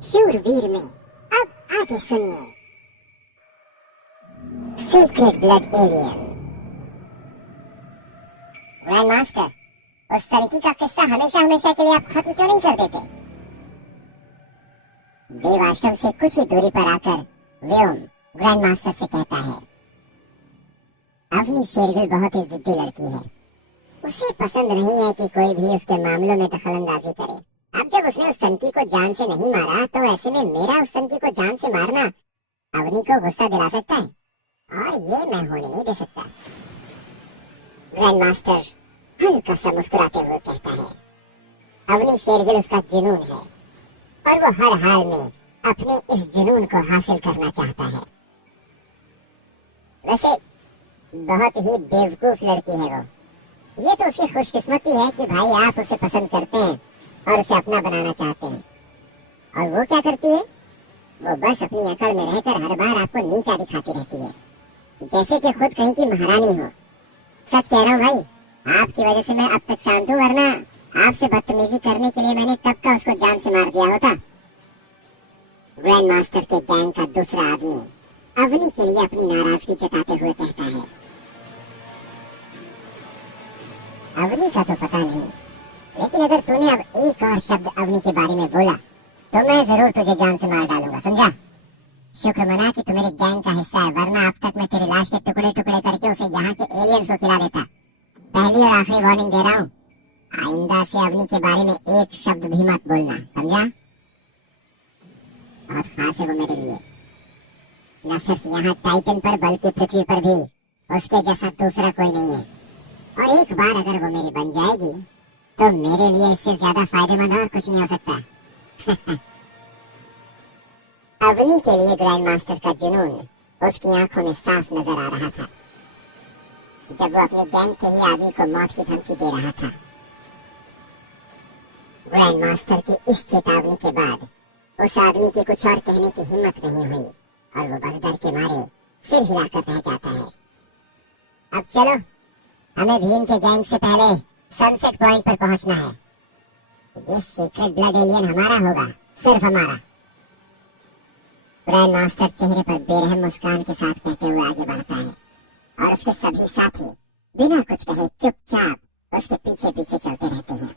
शूरवीर में अब आगे सुनिए। Secret blood alien. Grand master, उस सनकी का किस्सा हमेशा हमेशा के लिए आप खत्म क्यों नहीं कर देते? देव आश्रम से कुछ ही दूरी पर आकर व्योम ग्रैंड मास्टर से कहता है, अवनी शेरगिल बहुत ही जिद्दी लड़की है। उसे पसंद नहीं है कि कोई भी उसके मामलों में दखलंदाजी करे। अब जब उसने उस सनकी को जान से नहीं मारा, तो ऐसे में मेरा उस सनकी को जान से मारना अवनी को गुस्सा दिला सकता है, और ये मैं होने नहीं दे सकता। ग्रैंड मास्टर हल्का सा मुस्कुराते हुए कहता है, अवनी शेरगिल उसका जुनून है, और वो हर हाल में अपने इस जुनून को हासिल करना चाहता है। वैसे बहुत ही बेवकूफ लड़की है वो। ये तो उसकी खुशकिस्मती है कि भाई आप उसे पसंद करते हैं और उसे अपना बनाना चाहते हैं। और वो क्या करती है? वो बस अपनी अकड़ में रहकर हर बार आपको नीचा दिखाती रहती है, जैसे कि खुद कहीं की महारानी हो। सच कह रहा हूँ भाई, आपकी वजह से मैं अब तक शांत हूँ, वरना आपसे बदतमीजी करने के लिए मैंने कब का उसको जान से मार दिया होता। ग्रैंड मास्टर के गैंग का दूसरा आदमी अवनी के लिए अपनी नाराजगी जताते हुए कहता है, अवनी का तो पता नहीं, लेकिन अगर तूने अब एक और शब्द अवनी के बारे में बोला तो मैं जरूर तुझे जान से मार डालूंगा, समझा? शुक्र मना कि तू मेरी गैंग का हिस्सा है, वरना अब तक मैं तेरी लाश के टुकड़े टुकड़े करके उसे यहाँ के एलियंस को खिला देता। पहली और आखिरी वार्निंग दे रहा हूँ, आइंदा से अवनी के बारे में एक शब्द भी मत बोलना, समझा? बहुत खास है वो मेरे लिए, न सिर्फ यहाँ टाइटन पर बल्कि पृथ्वी पर भी उसके जैसा दूसरा कोई नहीं है। और एक बार अगर वो मेरी बन जाएगी तो मेरे लिए इससे ज्यादा फायदेमंद और कुछ नहीं हो सकता। अवनी के लिए ग्रैंड मास्टर का जुनून उसकी आंखों में साफ नजर आ रहा था, जब वो अपने गैंग के ही आदमी को मौत की धमकी दे रहा था। ग्रैंड मास्टर की इस चेतावनी के बाद उस आदमी की कुछ और कहने की हिम्मत नहीं हुई, और वो बस डर के मारे सिर हिलाकर रह जाता है। अब चलो, हमें भीम के गैंग से पहले सनसेट पॉइंट पर पहुंचना है। ये सीक्रेट ब्लड एलियन हमारा होगा, सिर्फ हमारा। ग्रैंड मास्टर चेहरे पर बेरहम मुस्कान के साथ कहते हुए आगे बढ़ता है, और उसके सभी साथी बिना कुछ कहे चुपचाप उसके पीछे पीछे चलते रहते हैं।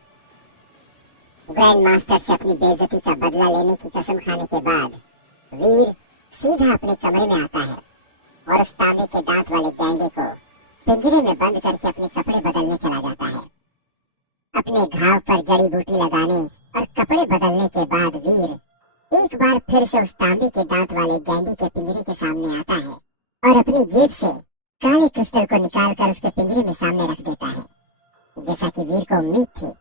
ग्रैंड मास्टर से अपनी बेइज्जती का बदला लेने की कसम खाने के बाद वीर सीधा अपने कमरे में आता है और उस तांबे के दांत वाले गैंडे को पिंजरे में बंद करके अपने कपड़े बदलने चला जाता है। अपने घाव पर जड़ी बूटी लगाने और कपड़े बदलने के बाद वीर एक बार फिर से उस तांबे के दांत वाले गैंडे के पिंजरे के सामने आता है और अपनी जेब से काले क्रिस्टल को निकालकर उसके पिंजरे में सामने रख देता है। जैसा कि वीर को उम्मीद थी,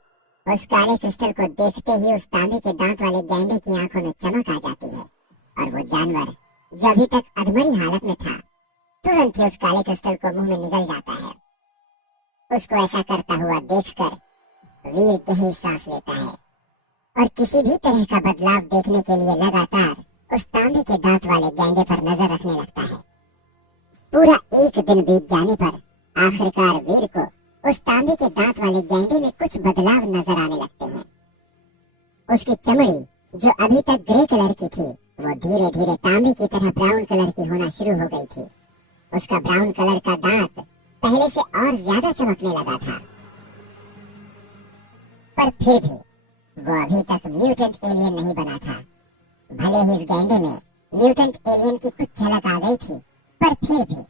उस काले क्रिस्टल को देखते ही उस तांबे के दांत वाले गैंडे की आंखों में चमक आ जाती है, और वो जानवर जो अभी तक अधमरी हालत में था तुरंत ही उस काले क्रिस्टल को मुंह में निगल जाता है। उसको ऐसा करता हुआ देखकर वीर गहरी सांस लेता है और किसी भी तरह का बदलाव देखने के लिए लगातार उस तांबे के दांत वाले गैंडे पर नजर रखने लगता है। पूरा एक दिन बीत जाने पर आखिरकार वीर को उस तांबे के दांत वाले गैंडे में कुछ बदलाव नजर आने लगते हैं। उसकी चमड़ी जो अभी तक ग्रे कलर की थी, वो धीरे धीरे तांबे की तरह ब्राउन कलर की होना शुरू हो गई थी। उसका ब्राउन कलर का दांत पहले से और ज्यादा चमकने लगा था, पर फिर भी वो अभी तक म्यूटेंट एलियन नहीं बना था। भले ही इस गैंडे में म्यूटेंट एलियन की कुछ झलक आ गई थी, पर फिर भी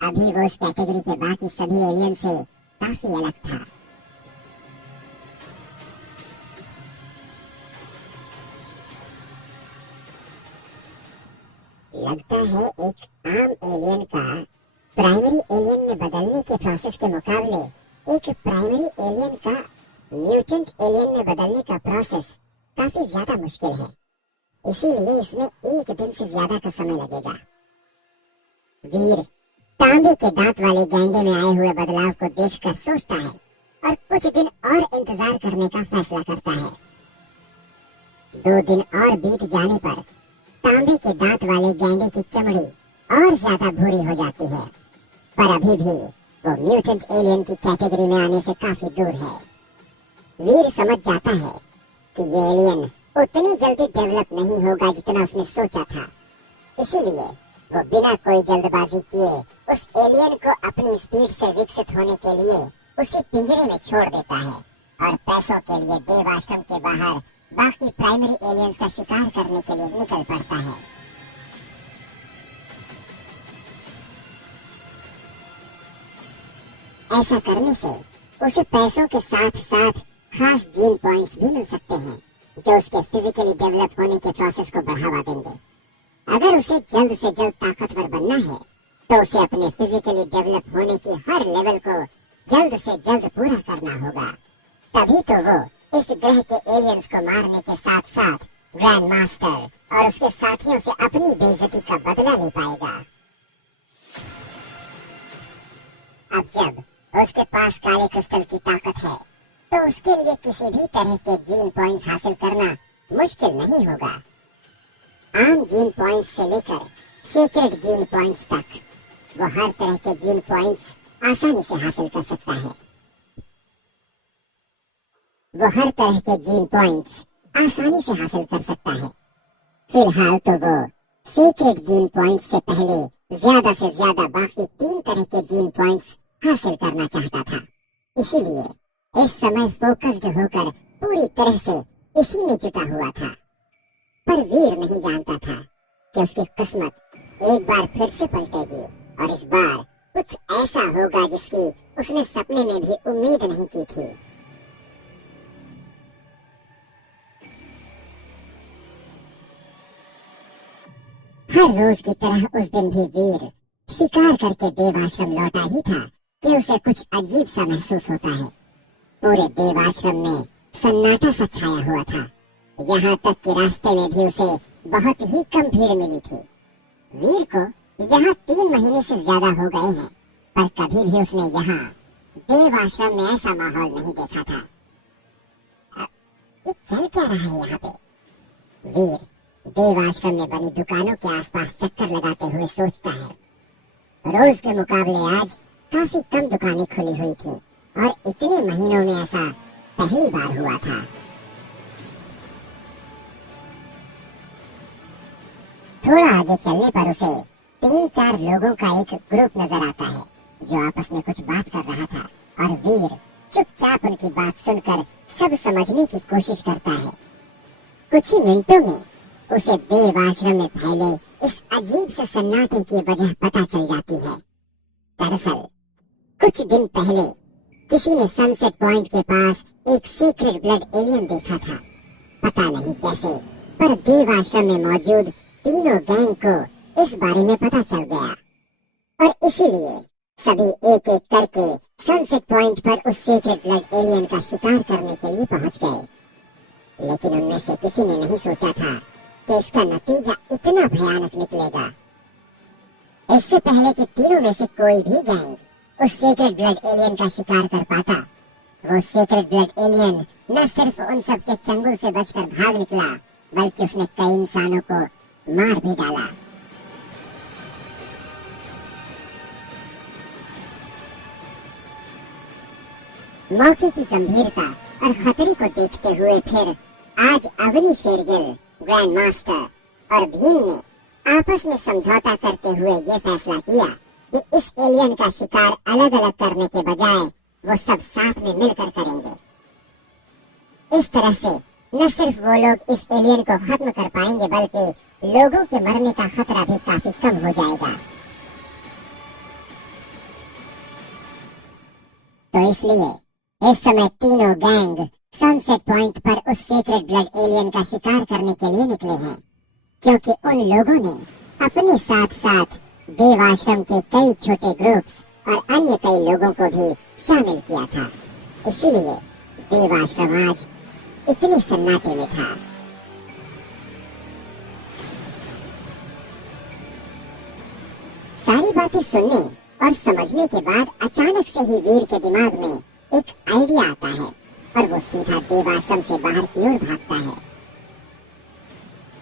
अभी वो इस कैटेगरी के बाकी सभी एलियन से काफी अलग था। लगता है एक आम एलियन का प्राइमरी एलियन में बदलने के प्रोसेस के मुकाबले एक प्राइमरी एलियन का म्यूटेंट एलियन में बदलने का प्रोसेस काफी ज्यादा मुश्किल है, इसीलिए इसमें एक दिन से ज्यादा का समय लगेगा। वीर तांबे के दांत वाले गैंडे में आए हुए बदलाव को देखकर सोचता है और कुछ दिन और इंतजार करने का फैसला करता है। 2 दिन और बीत जाने पर तांबे के दांत वाले गैंडे की चमड़ी और ज्यादा भूरी हो जाती है, पर अभी भी वो म्यूटेंट एलियन की कैटेगरी में आने से काफी दूर है। वीर समझ जाता है कि ये एलियन उतनी जल्दी डेवलप नहीं होगा जितना उसने सोचा था। इसीलिए वो बिना कोई जल्दबाजी किए उस एलियन को अपनी स्पीड से विकसित होने के लिए उसी पिंजरे में छोड़ देता है और पैसों के लिए देव आश्रम के बाहर बाकी प्राइमरी एलियंस का शिकार करने के लिए निकल पड़ता है। ऐसा करने से उसे पैसों के साथ साथ खास जीन पॉइंट्स भी मिल सकते हैं जो उसके फिजिकली डेवलप होने के प्रोसेस को बढ़ावा देंगे। अगर उसे जल्द से जल्द ताकतवर बनना है तो उसे अपने फिजिकली डेवलप होने की हर लेवल को जल्द से जल्द पूरा करना होगा। तभी तो वो इस ग्रह के एलियंस को मारने के साथ साथ ग्रैंड मास्टर और उसके साथियों से अपनी बेइज्जती का बदला ले पाएगा। अब जब उसके पास काले क्रिस्टल की ताकत है तो उसके लिए किसी भी तरह के जीन पॉइंट्स हासिल करना मुश्किल नहीं होगा। आम जीन पॉइंट्स से लेकर सीक्रेट जीन पॉइंट्स तक वो हर तरह के जीन पॉइंट्स आसानी से हासिल कर सकता है। वो हर तरह के जीन पॉइंट्स आसानी से हासिल कर सकता है। फिलहाल तो वो सीक्रेट जीन पॉइंट्स से पहले ज्यादा से ज्यादा बाकी 3 तरह के जीन पॉइंट्स हासिल करना चाहता था। इसीलिए इस समय फोकस्ड होकर पूरी तरह से इसी में जुटा हुआ था। पर वीर नहीं जानता था कि उसकी किस्मत एक बार फिर से पलटेगी और इस बार कुछ ऐसा होगा जिसकी उसने सपने में भी उम्मीद नहीं की थी। हर रोज की तरह उस दिन भी वीर शिकार करके देवाश्रम लौटा ही था कि उसे कुछ अजीब सा महसूस होता है। पूरे देवाश्रम में सन्नाटा सा छाया हुआ था। यहाँ तक कि रास्ते में भी उसे बहुत ही कम भीड़ मिली थी। वीर को यहाँ 3 महीने से ज्यादा हो गए हैं, पर कभी भी उसने यहाँ देवाश्रम में ऐसा माहौल नहीं देखा था। ये चल क्या रहा है यहाँ पे? वीर देवाश्रम में बनी दुकानों के आसपास चक्कर लगाते हुए सोचता है। रोज के मुकाबले आज काफी कम दुकानें खुली हुई थी और इतने महीनों में ऐसा पहली बार हुआ था। थोड़ा आगे चलने पर उसे 3-4 लोगों का एक ग्रुप नजर आता है जो आपस में कुछ बात कर रहा था और वीर चुपचाप उनकी बात सुनकर सब समझने की कोशिश करता है। कुछ ही मिनटों में उसे देव आश्रम में फैले इस अजीब से सन्नाटे की वजह पता चल जाती है। दरअसल कुछ दिन पहले किसी ने सनसेट पॉइंट के पास एक सीक्रेट ब्लड एलियन देखा था। पता नहीं कैसे, पर देव आश्रम में मौजूद तीनों गैंग को इस बारे में पता चल गया और इसीलिए सभी एक एक करके सनसेट पॉइंट पर उस सीक्रेट ब्लड एलियन का शिकार करने के लिए पहुंच गए। लेकिन उनमें से किसी ने नहीं सोचा था कि इसका नतीजा इतना भयानक निकलेगा। इससे पहले कि तीनों में से कोई भी गैंग उस सीक्रेट ब्लड एलियन का शिकार कर पाता, वो सीक्रेट ब्लड एलियन न सिर्फ उन सब के चंगुल से बचकर भाग निकला, बल्कि उसने कई इंसानों को मार भी डाला। मौके की गंभीरता और खतरे को देखते हुए फिर आज अवनी शेरगिल, ग्रैंड मास्टर और भीम ने आपस में समझौता करते हुए ये फैसला किया कि इस एलियन का शिकार अलग अलग करने के बजाय वो सब साथ में मिलकर करेंगे। इस तरह से न सिर्फ वो लोग इस एलियन को खत्म कर पाएंगे, बल्कि लोगों के मरने का खतरा भी काफी कम हो जाएगा। तो इसलिए इस समय तीनों गैंग सनसेट पॉइंट पर उस सीक्रेट ब्लड एलियन का शिकार करने के लिए निकले हैं, क्योंकि उन लोगों ने अपने साथ साथ देवाश्रम के कई छोटे ग्रुप्स और अन्य कई लोगों को भी शामिल किया था। इसीलिए देवाश्रम आज इतनी सन्नाटे में था। सारी बातें सुनने और समझने के बाद अचानक से ही वीर के दिमाग में एक आइडिया आता है और वो सीधा देवाश्रम से बाहर की ओर भागता है।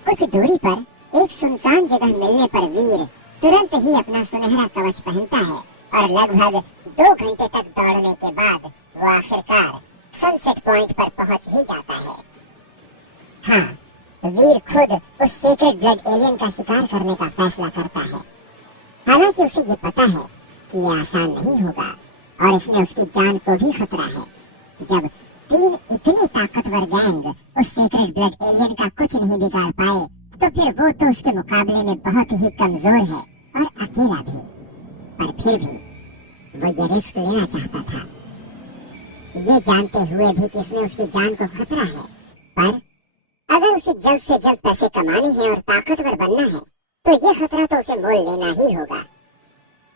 कुछ दूरी पर एक सुनसान जगह मिलने पर वीर तुरंत ही अपना सुनहरा कवच पहनता है और लगभग 2 घंटे तक दौड़ने के बाद वो आखिरकार सनसेट पॉइंट पर पहुंच ही जाता है। हाँ, वीर खुद उस सीक्रेट ब्लड एलियन का शिकार करने का फैसला करता है। हालांकि उसे ये पता है कि ये आसान नहीं होगा और इसमें उसकी जान को भी खतरा है। जब 3 इतने ताकतवर गैंग उस सीक्रेट ब्लड एलियन का कुछ नहीं बिगाड़ पाए, तो फिर वो तो उसके मुकाबले में बहुत ही कमजोर है और अकेला भी। पर फिर भी वो ये रिस्क लेना चाहता था, ये जानते हुए भी कि इसमें उसकी जान को खतरा है। पर अगर उसे जल्द से जल्द पैसे कमाने हैं और ताकतवर बनना है, तो ये खतरा तो उसे मोल लेना ही होगा।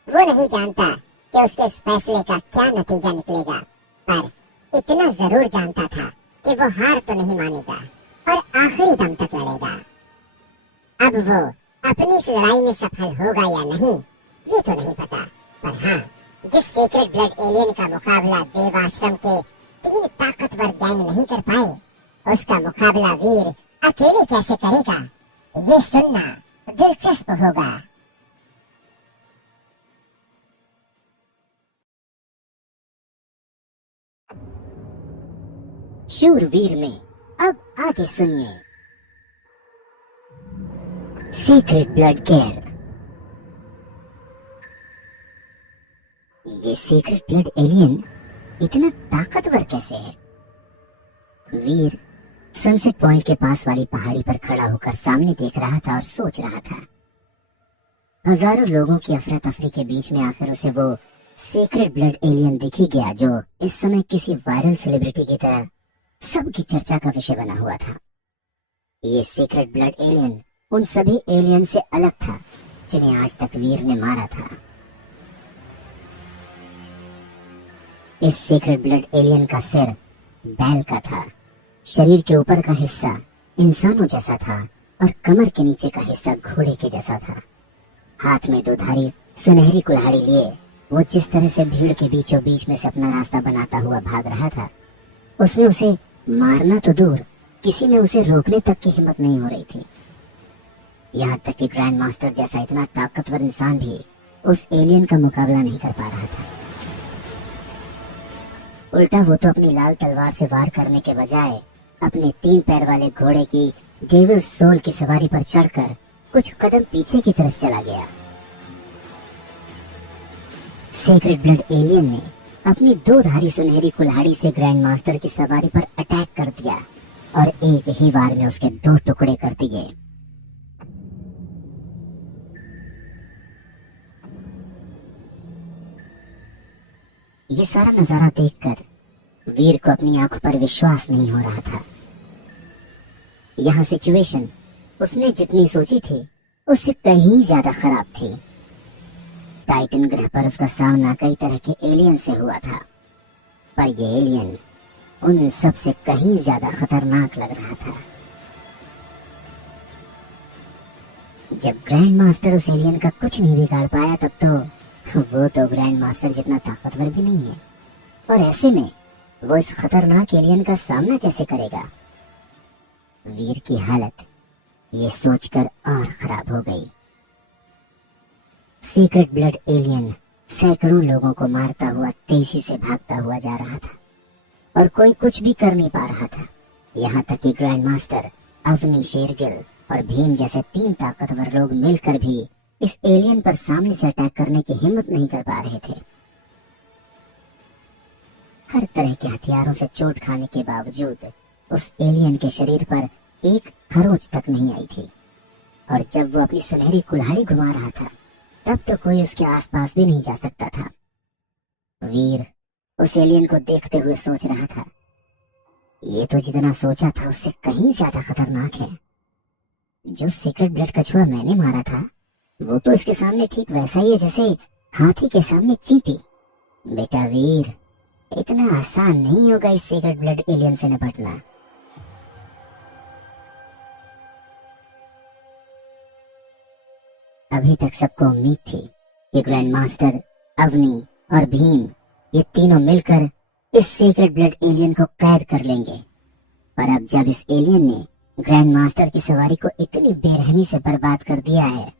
वो नहीं जानता कि उसके इस फैसले का क्या नतीजा निकलेगा, पर इतना जरूर जानता था कि वो हार तो नहीं मानेगा और आखिरी दम तक लड़ेगा। अब वो अपनी इस लड़ाई में सफल होगा या नहीं, ये तो नहीं पता। पर हाँ, जिस सीक्रेट ब्लड एलियन का मुकाबला देवाश्रम के 3 ताकतवर गैंग नहीं कर पाए, उसका मुकाबला वीर अकेले कैसे करेगा, ये सुनना दिलचस्प होगा। शूरवीर में अब आगे सुनिए। Secret blood care. ये सीक्रेट ब्लड एलियन इतना ताकतवर कैसे है? वीर सनसेट पॉइंट के पास वाली पहाड़ी पर खड़ा होकर सामने देख रहा था और सोच रहा था। हजारों लोगों की अफरा तफरी के बीच में आखिर उसे वो सीक्रेट ब्लड एलियन दिख ही गया, जो इस समय किसी वायरल सेलिब्रिटी की तरह सबकी चर्चा का विषय बना हुआ था। ये सीक्रेट ब्लड एलियन उन सभी एलियन से अलग था जिन्हें आज तक वीर ने मारा था। इस सीक्रेट ब्लड एलियन का सिर बैल का था, शरीर के ऊपर का हिस्सा इंसानों जैसा था और कमर के नीचे का हिस्सा घोड़े के जैसा था। हाथ में 2 धारी सुनहरी कुल्हाड़ी लिए वो जिस तरह से भीड़ के बीचों बीच में से अपना रास्ता बनाता हुआ भाग रहा था, उसमें उसे मारना तो दूर, किसी में उसे रोकने तक की हिम्मत नहीं हो रही थी। यहाँ तक कि ग्रैंड मास्टर जैसा इतना ताकतवर इंसान भी उस एलियन का मुकाबला नहीं कर पा रहा था। उल्टा वो तो अपनी लाल तलवार से वार करने के बजाय अपने 3 पैर वाले घोड़े की डेविल सोल की सवारी पर चढ़कर कुछ कदम पीछे की तरफ चला गया। सीक्रेट ब्लड एलियन ने अपनी 2 धारी सुनहरी कुल्हाड़ी से ग्रैंड मास्टर की सवारी पर अटैक कर दिया और एक ही वार में उसके 2 टुकड़े कर दिए। ये सारा नजारा देखकर वीर को अपनी आंखों पर विश्वास नहीं हो रहा था। यह सिचुएशन उसने जितनी सोची थी उससे कहीं ज्यादा खराब थी। टाइटन ग्रह पर उसका सामना कई तरह के एलियन से हुआ था, पर ये एलियन उन सब से कहीं ज्यादा खतरनाक लग रहा था। जब ग्रैंड मास्टर उस एलियन का कुछ नहीं बिगाड़ पाया, तब तो वो तो ग्रैंड मास्टर जितना ताकतवर भी नहीं है, और ऐसे में वो इस खतरनाक एलियन का सामना कैसे करेगा? वीर की हालत ये सोचकर और खराब हो गई। सीक्रेट ब्लड एलियन सैकड़ों लोगों को मारता हुआ तेजी से भागता हुआ जा रहा था और कोई कुछ भी कर नहीं पा रहा था। यहाँ तक कि ग्रैंड मास्टर, अवनी, शेरगिल और भीम जैसे 3 ताकतवर लोग मिलकर भी इस एलियन पर सामने से अटैक करने की हिम्मत नहीं कर पा रहे थे। हर तरह के हथियारों से चोट खाने के बावजूद उस एलियन के शरीर पर एक खरोंच तक नहीं आई थी, और जब वो अपनी सुनहरी कुल्हाड़ी घुमा रहा था तब तो कोई उसके आसपास भी नहीं जा सकता था। वीर उस एलियन को देखते हुए सोच रहा था, ये तो जितना सोचा था उससे कहीं ज्यादा खतरनाक है। जो सीक्रेट ब्लड कछुआ मैंने मारा था वो तो इसके सामने ठीक वैसा ही है जैसे हाथी के सामने चींटी। बेटा वीर, इतना आसान नहीं होगा इस सीक्रेट ब्लड एलियन से निपटना। अभी तक सबको उम्मीद थी कि ग्रैंड मास्टर, अवनी और भीम ये तीनों मिलकर इस सीक्रेट ब्लड एलियन को कैद कर लेंगे, पर अब जब इस एलियन ने ग्रैंड मास्टर की सवारी को इतनी बेरहमी से बर्बाद कर दिया है,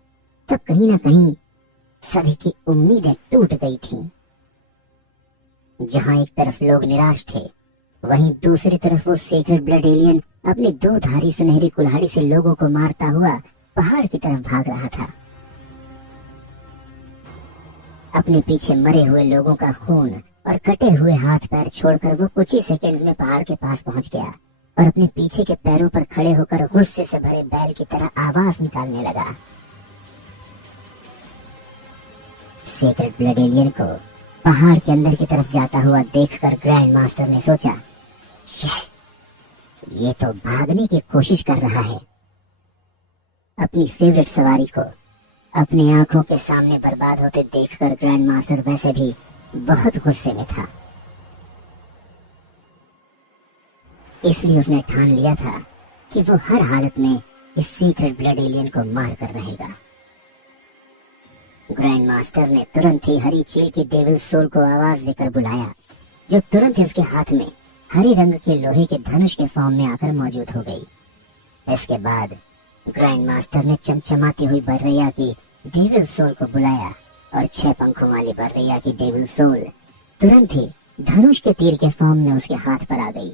तब कहीं ना कहीं सभी की उम्मीदें टूट गई थीं। जहां एक तरफ लोग निराश थे, वहीं दूसरी तरफ वो सीक्रेट ब्लड एलियन अपनी दो धारी सुनहरी कुल्हाड़ी से लोगों को मारता हुआ पहाड़ की तरफ भाग रहा था। अपने पीछे मरे हुए लोगों का खून और कटे हुए हाथ पैर छोड़कर वो कुछ ही सेकंड्स में पहाड़ के पास पहुंच गया और अपने पीछे के पैरों पर खड़े होकर गुस्से से भरे बैल की तरह आवाज निकालने लगा। सीक्रेट ब्लड एलियन को पहाड़ के अंदर की तरफ जाता हुआ देखकर ग्रैंड मास्टर ने सोचा, ये तो भागने की कोशिश कर रहा है। अपनी फेवरेट सवारी को अपनी आंखों के सामने बर्बाद होते देखकर ग्रैंड मास्टर वैसे भी बहुत गुस्से में था। इसलिए उसने ठान लिया था कि वो हर हालत में इस सीक्रेट ब्लड एलियन को मार कर रहेगा। ग्रैंड मास्टर ने तुरंत ही हरी चील की डेविल सोल को आवाज देकर बुलाया, जो तुरंत ही उसके हाथ में हरे रंग के लोहे के धनुष के फॉर्म में आकर मौजूद हो गई। इसके बाद ग्रैंड मास्टर ने चमचमाती हुई बर्रैया की डेविल सोल को बुलाया और 6 पंखों वाली बर्रैया की डेविल सोल तुरंत ही धनुष के तीर के फॉर्म में उसके हाथ पर आ गई।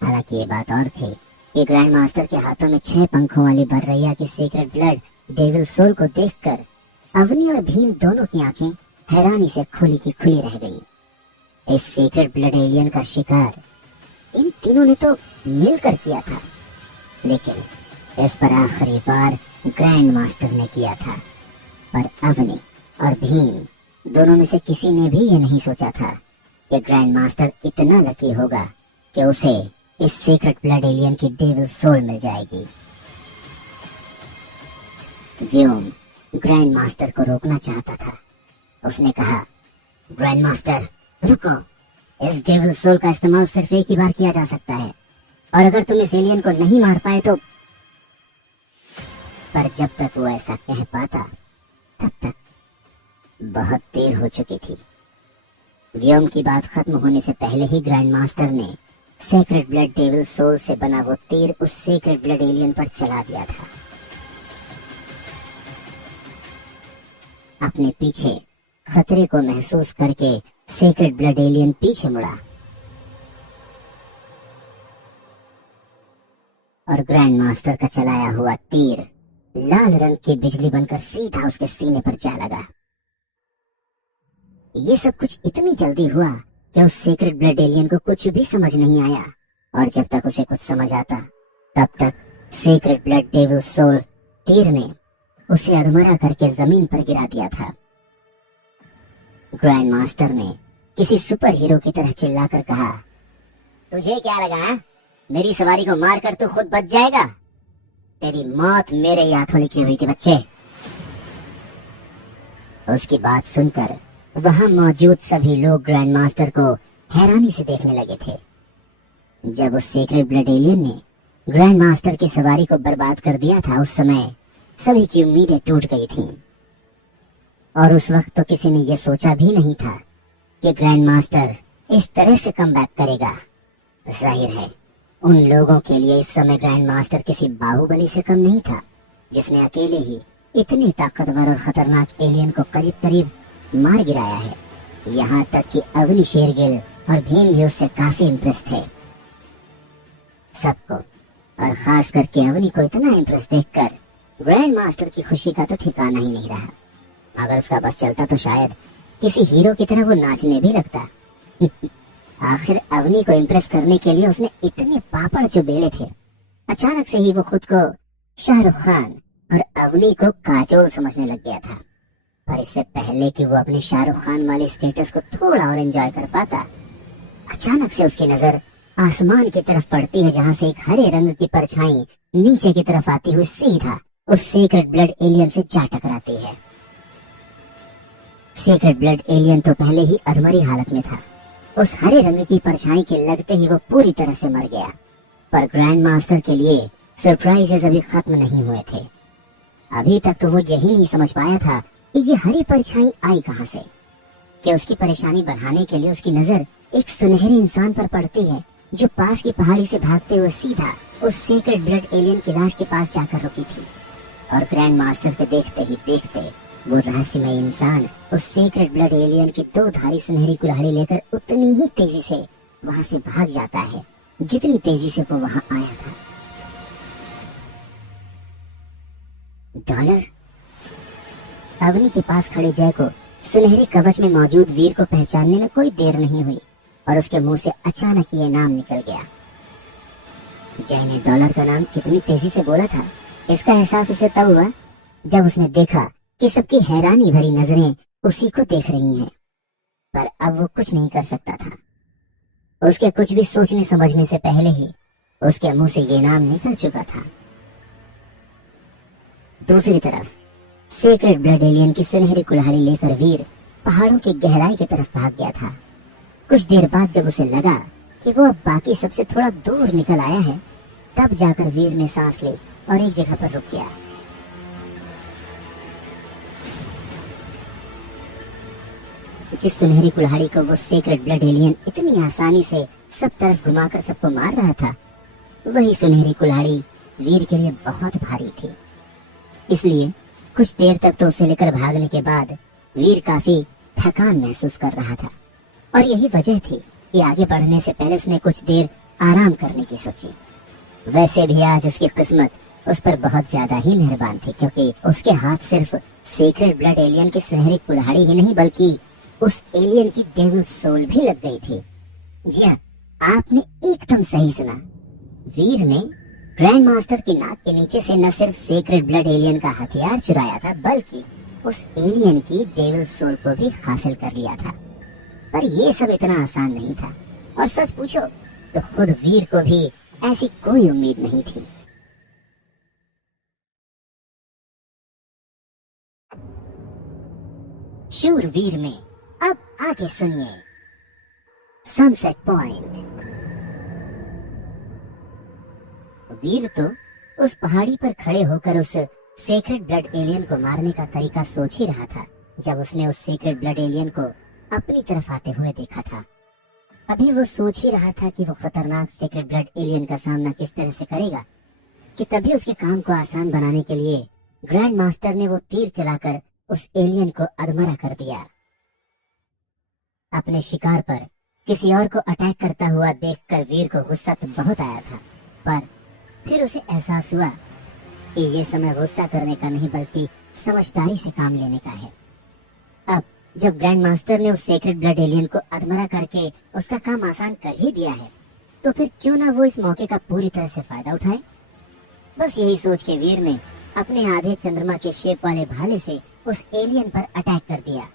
हालांकि ये बात और थी कि ग्रैंड मास्टर के हाथों में 6 पंखों वाली बर्रैया की सीक्रेट ब्लड डेविल सोल को देखकर अवनी और भीम दोनों की आंखें हैरानी से खुली की खुली रह गईं। इस सीक्रेट ब्लड एलियन का शिकार इन तीनों ने तो मिलकर किया था, लेकिन इस पर आखिरी बार ग्रैंड मास्टर ने किया था। पर अवनी और भीम दोनों में से किसी ने भी ये नहीं सोचा था कि ग्रैंड मास्टर इतना लकी होगा कि उसे इस सीक्रेट ब्लड एलियन की डेविल सोल मिल जाएगी। व्योम ग्रैंड मास्टर को रोकना चाहता था। उसने कहा, ग्रैंड मास्टर रुको, इस डेविल सोल का इस्तेमाल सिर्फ एक ही बार किया जा सकता है और अगर तुम इस एलियन को नहीं मार पाए तो। पर जब तक वो ऐसा कह पाता तब तक बहुत देर हो चुकी थी। व्योम की बात खत्म होने से पहले ही ग्रैंड मास्टर ने सीक्रेट ब्लड डेविल सोल से बना वो तीर उस सीक्रेट ब्लड एलियन पर चला दिया था। अपने पीछे खतरे को महसूस करके सीक्रेट ब्लड एलियन पीछे मुड़ा और ग्रैंड मास्टर का चलाया हुआ तीर लाल रंग की बिजली बनकर सीधा उसके सीने पर जा लगा। ये सब कुछ इतनी जल्दी हुआ कि उस सीक्रेट ब्लड एलियन को कुछ भी समझ नहीं आया और जब तक उसे कुछ समझ आता तब तक सीक्रेट ब्लड डेविल सोल तीर ने उसे अधमरा करके जमीन पर गिरा दिया था। ग्रैंड मास्टर ने किसी सुपर हीरो की तरह चिल्लाकर कहा, तुझे क्या लगा मेरी सवारी को मारकर तू खुद बच जाएगा? तेरी मौत मेरे ही हाथों लिखी हुई थी बच्चे। उसकी बात सुनकर वहां मौजूद सभी लोग ग्रैंड मास्टर को हैरानी से देखने लगे थे। जब उस सीक्रेट ब्लड एलियन ने ग्रैंड मास्टर की सवारी को बर्बाद कर दिया था, उस समय सभी की उम्मीदें टूट गई थीं। और उस वक्त तो किसी ने यह सोचा भी नहीं था कि ग्रैंड मास्टर इस तरह से कमबैक करेगा। जाहिर है उन लोगों के लिए इस समय ग्रैंड मास्टर किसी बाहुबली से कम नहीं था, जिसने अकेले ही इतनी ताकतवर और खतरनाक एलियन को करीब करीब मार गिराया है। यहाँ तक कि अवनी शेरगिल और भीम भी उससे काफी इम्प्रेस थे। सबको और खास करके अवनी को इतना इम्प्रेस देखकर ग्रैंड मास्टर की खुशी का तो ठिकाना ही नहीं रहा। अगर उसका बस चलता तो शायद किसी हीरो की तरह वो नाचने भी लगता। आखिर अवनी को इम्प्रेस करने के लिए उसने इतने पापड़ जो बेले थे। अचानक से ही वो खुद को शाहरुख खान और अवनी को काजोल समझने लग गया था। पर इससे पहले कि वो अपने शाहरुख खान वाले स्टेटस को थोड़ा और एंजॉय कर पाता, अचानक से उसकी नजर आसमान की तरफ पड़ती है, जहां से एक हरे रंग की परछाई नीचे की तरफ आती हुई सीधा उस सीक्रेट ब्लड एलियन से जा टकराती है। सीक्रेट ब्लड एलियन तो पहले ही अधमरी हालत में था। उस हरे रंग की परछाई के लगते ही वो पूरी तरह से मर गया। पर ग्रैंड मास्टर के लिए सरप्राइजेस अभी खत्म नहीं हुए थे। अभी तक तो वो यही नहीं समझ पाया था कि ये हरी परछाई आई कहां से, कि उसकी परेशानी बढ़ाने के लिए उसकी नजर एक सुनहरे इंसान पर पड़ती है, जो पास की पहाड़ी से भागते हुए सीधा उस सीक्रेट ब्लड एलियन की लाश के पास जाकर रुकी थी। और ग्रैंड मास्टर के देखते ही देखते वो रहस्यमय इंसान उस सीक्रेट ब्लड एलियन की 2 धारी सुनहरी कुल्हाड़ी लेकर उतनी ही तेजी से वहां से भाग जाता है जितनी तेजी से वो वहां आया था। डॉलर। अवनी के पास खड़े जय को सुनहरे कवच में मौजूद वीर को पहचानने में कोई देर नहीं हुई और उसके मुंह से अचानक ये नाम निकल गया। जय ने डॉलर का नाम कितनी तेजी से बोला था, इसका एहसास उसे तब हुआ जब उसने देखा कि सबकी हैरानी भरी नजरें उसी को देख रही हैं। पर अब वो कुछ नहीं कर सकता था। उसके कुछ भी सोचने समझने से पहले ही उसके मुंह से ये नाम निकल चुका था। दूसरी तरफ सेक्रेड ब्लड एलियन की सुनहरी कुल्हाड़ी लेकर वीर पहाड़ों की गहराई की तरफ भाग गया था। कुछ देर बाद जब उसे लगा कि वो अब बाकी सबसे थोड़ा दूर निकल आया है, तब जाकर वीर ने सांस ली और एक जगह पर रुक गया। जिस सुनहरी कुल्हाड़ी को वो सेक्रेड ब्लड एलियन इतनी आसानी से सब तरफ घुमाकर सबको मार रहा था, वही सुनहरी कुल्हाड़ी वीर के लिए बहुत भारी थी। इसलिए कुछ देर तक तो उसे लेकर भागने के बाद वीर काफी थकान महसूस कर रहा था और यही वजह थी कि आगे बढ़ने से पहले उसने कुछ देर आराम करने की सोची। वैसे भी आज उसकी किस्मत उस पर बहुत ज्यादा ही मेहरबान थी, क्योंकि उसके हाथ सिर्फ सेक्रेड ब्लड एलियन की सुनहरी कुल्हाड़ी ही नहीं बल्कि उस एलियन की डेविल सोल भी लग गई थी। जी हाँ, आपने एकदम सही सुना। वीर ने ग्रैंड मास्टर की नाक के नीचे से न सिर्फ सेक्रेड ब्लड एलियन का हथियार चुराया था, बल्कि उस एलियन की डेविल सोल को भी हासिल कर लिया था। पर ये सब इतना आसान नहीं था और सच पूछो तो खुद वीर को भी ऐसी कोई उम्मीद नहीं थी। शूरवीर में अब आगे सुनिए सनसेट पॉइंट। वीर तो उस पहाड़ी पर खड़े होकर उस सेक्रेड ब्लड एलियन को मारने का तरीका सोच ही रहा था जब उसने उस सेक्रेड ब्लड एलियन को अपनी तरफ आते हुए देखा था। अभी वो सोच ही रहा था कि वो खतरनाक सेक्रेड ब्लड एलियन का सामना किस तरह से करेगा कि तभी उसके काम को आसान बनाने के लिए ग्रैंड मास्टर ने वो तीर चलाकर उस एलियन को अधमरा कर दिया। अपने शिकार पर किसी और को अटैक करता हुआ देखकर वीर को गुस्सा तो बहुत आया था, पर फिर उसे एहसास हुआ कि ये समय गुस्सा करने का नहीं बल्कि समझदारी से काम लेने का है। अब जब ग्रैंड मास्टर ने उस सेक्रेड ब्लड एलियन को अधमरा करके उसका काम आसान कर ही दिया है, तो फिर क्यों ना वो इस मौके का पूरी तरह से फायदा उठाए। बस यही सोच के वीर ने अपने आधे चंद्रमा के शेप वाले भाले से उस एलियन पर अटैक कर दिया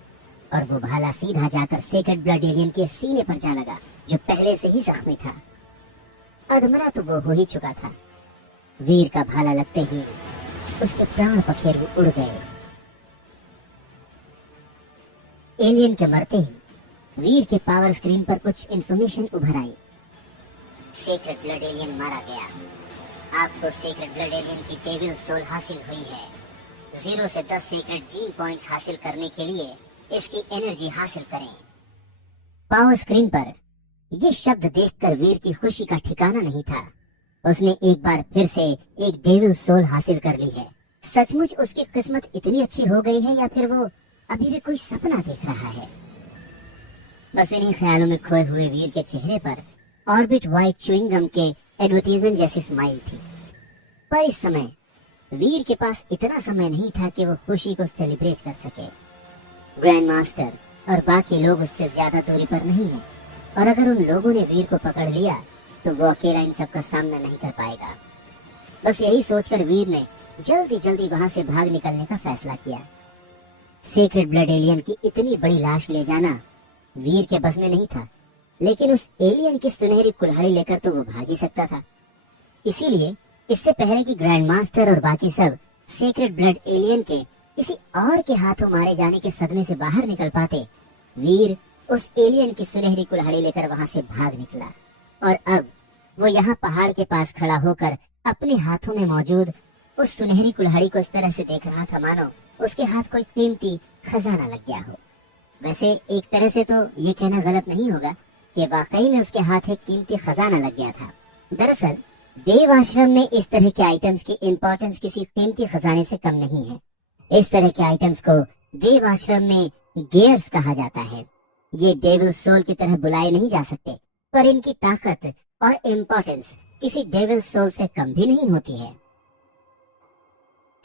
और वो भाला सीधा जाकर सेक्रेड ब्लड एलियन के सीने पर जा लगा, जो पहले से ही जख्मी था। अधमरा तो वो हो ही चुका था। वीर का भाला लगते ही उसके प्राण पखेरु उड़ गए। एलियन के मरते ही वीर के पावर स्क्रीन पर कुछ इंफॉर्मेशन उभर आई। सेक्रेड ब्लड एलियन मारा गया। आपको सेक्रेड ब्लड एलियन की डेविल सोल हासिल हुई है। 0 से 10 सेक्रेड जीन पॉइंट्स हासिल करने के लिए इसकी एनर्जी हासिल करें। पावर स्क्रीन पर ये शब्द देखकर वीर की खुशी का ठिकाना नहीं था। उसने एक बार फिर से एक डेविल सोल हासिल कर ली है। सचमुच उसकी किस्मत इतनी अच्छी हो गई है या फिर वो अभी भी कोई सपना देख रहा है। बस इन्हीं ख्यालों में खोए हुए वीर के चेहरे पर ऑर्बिट व्हाइट च्युइंग गम के एडवर्टीजमेंट जैसी स्माइल थी। पर इस समय वीर के पास इतना समय नहीं था कि वो खुशी को सेलिब्रेट कर सके। ग्रैंड मास्टर और बाकी लोग उससे ज्यादा दूरी पर नहीं है और अगर उन लोगों ने वीर को पकड़ लिया तो वो अकेला इन सब का सामना नहीं कर पाएगा। बस यही सोचकर वीर ने जल्दी जल्दी वहां से भाग निकलने का फैसला किया। सेक्रेड ब्लड एलियन की इतनी बड़ी लाश ले जाना वीर के बस में नहीं था, लेकिन उस एलियन की सुनहरी कुल्हाड़ी लेकर तो वो भाग ही सकता था। इसीलिए इससे पहले कि ग्रैंड मास्टर और बाकी सब सेक्रेड ब्लड एलियन के किसी और के हाथों मारे जाने के सदमे से बाहर निकल पाते, वीर उस एलियन की सुनहरी कुल्हाड़ी लेकर वहां से भाग निकला। और अब वो यहाँ पहाड़ के पास खड़ा होकर अपने हाथों में मौजूद उस सुनहरी कुल्हाड़ी को इस तरह से देख रहा था मानो उसके हाथ कोई कीमती खजाना लग गया हो। वैसे एक तरह से तो ये कहना गलत नहीं होगा कि वाकई में उसके हाथ एक कीमती खजाना लग गया था। दरअसल देव आश्रम में इस तरह के आइटम्स की इम्पोर्टेंस किसी कीमती खजाने से कम नहीं है। इस तरह के आइटम्स को देव आश्रम में गेयर्स कहा जाता है। ये डेविल सोल की तरह बुलाए नहीं जा सकते, पर इनकी ताकत और इम्पोर्टेंस किसी डेविल सोल से कम भी नहीं होती है।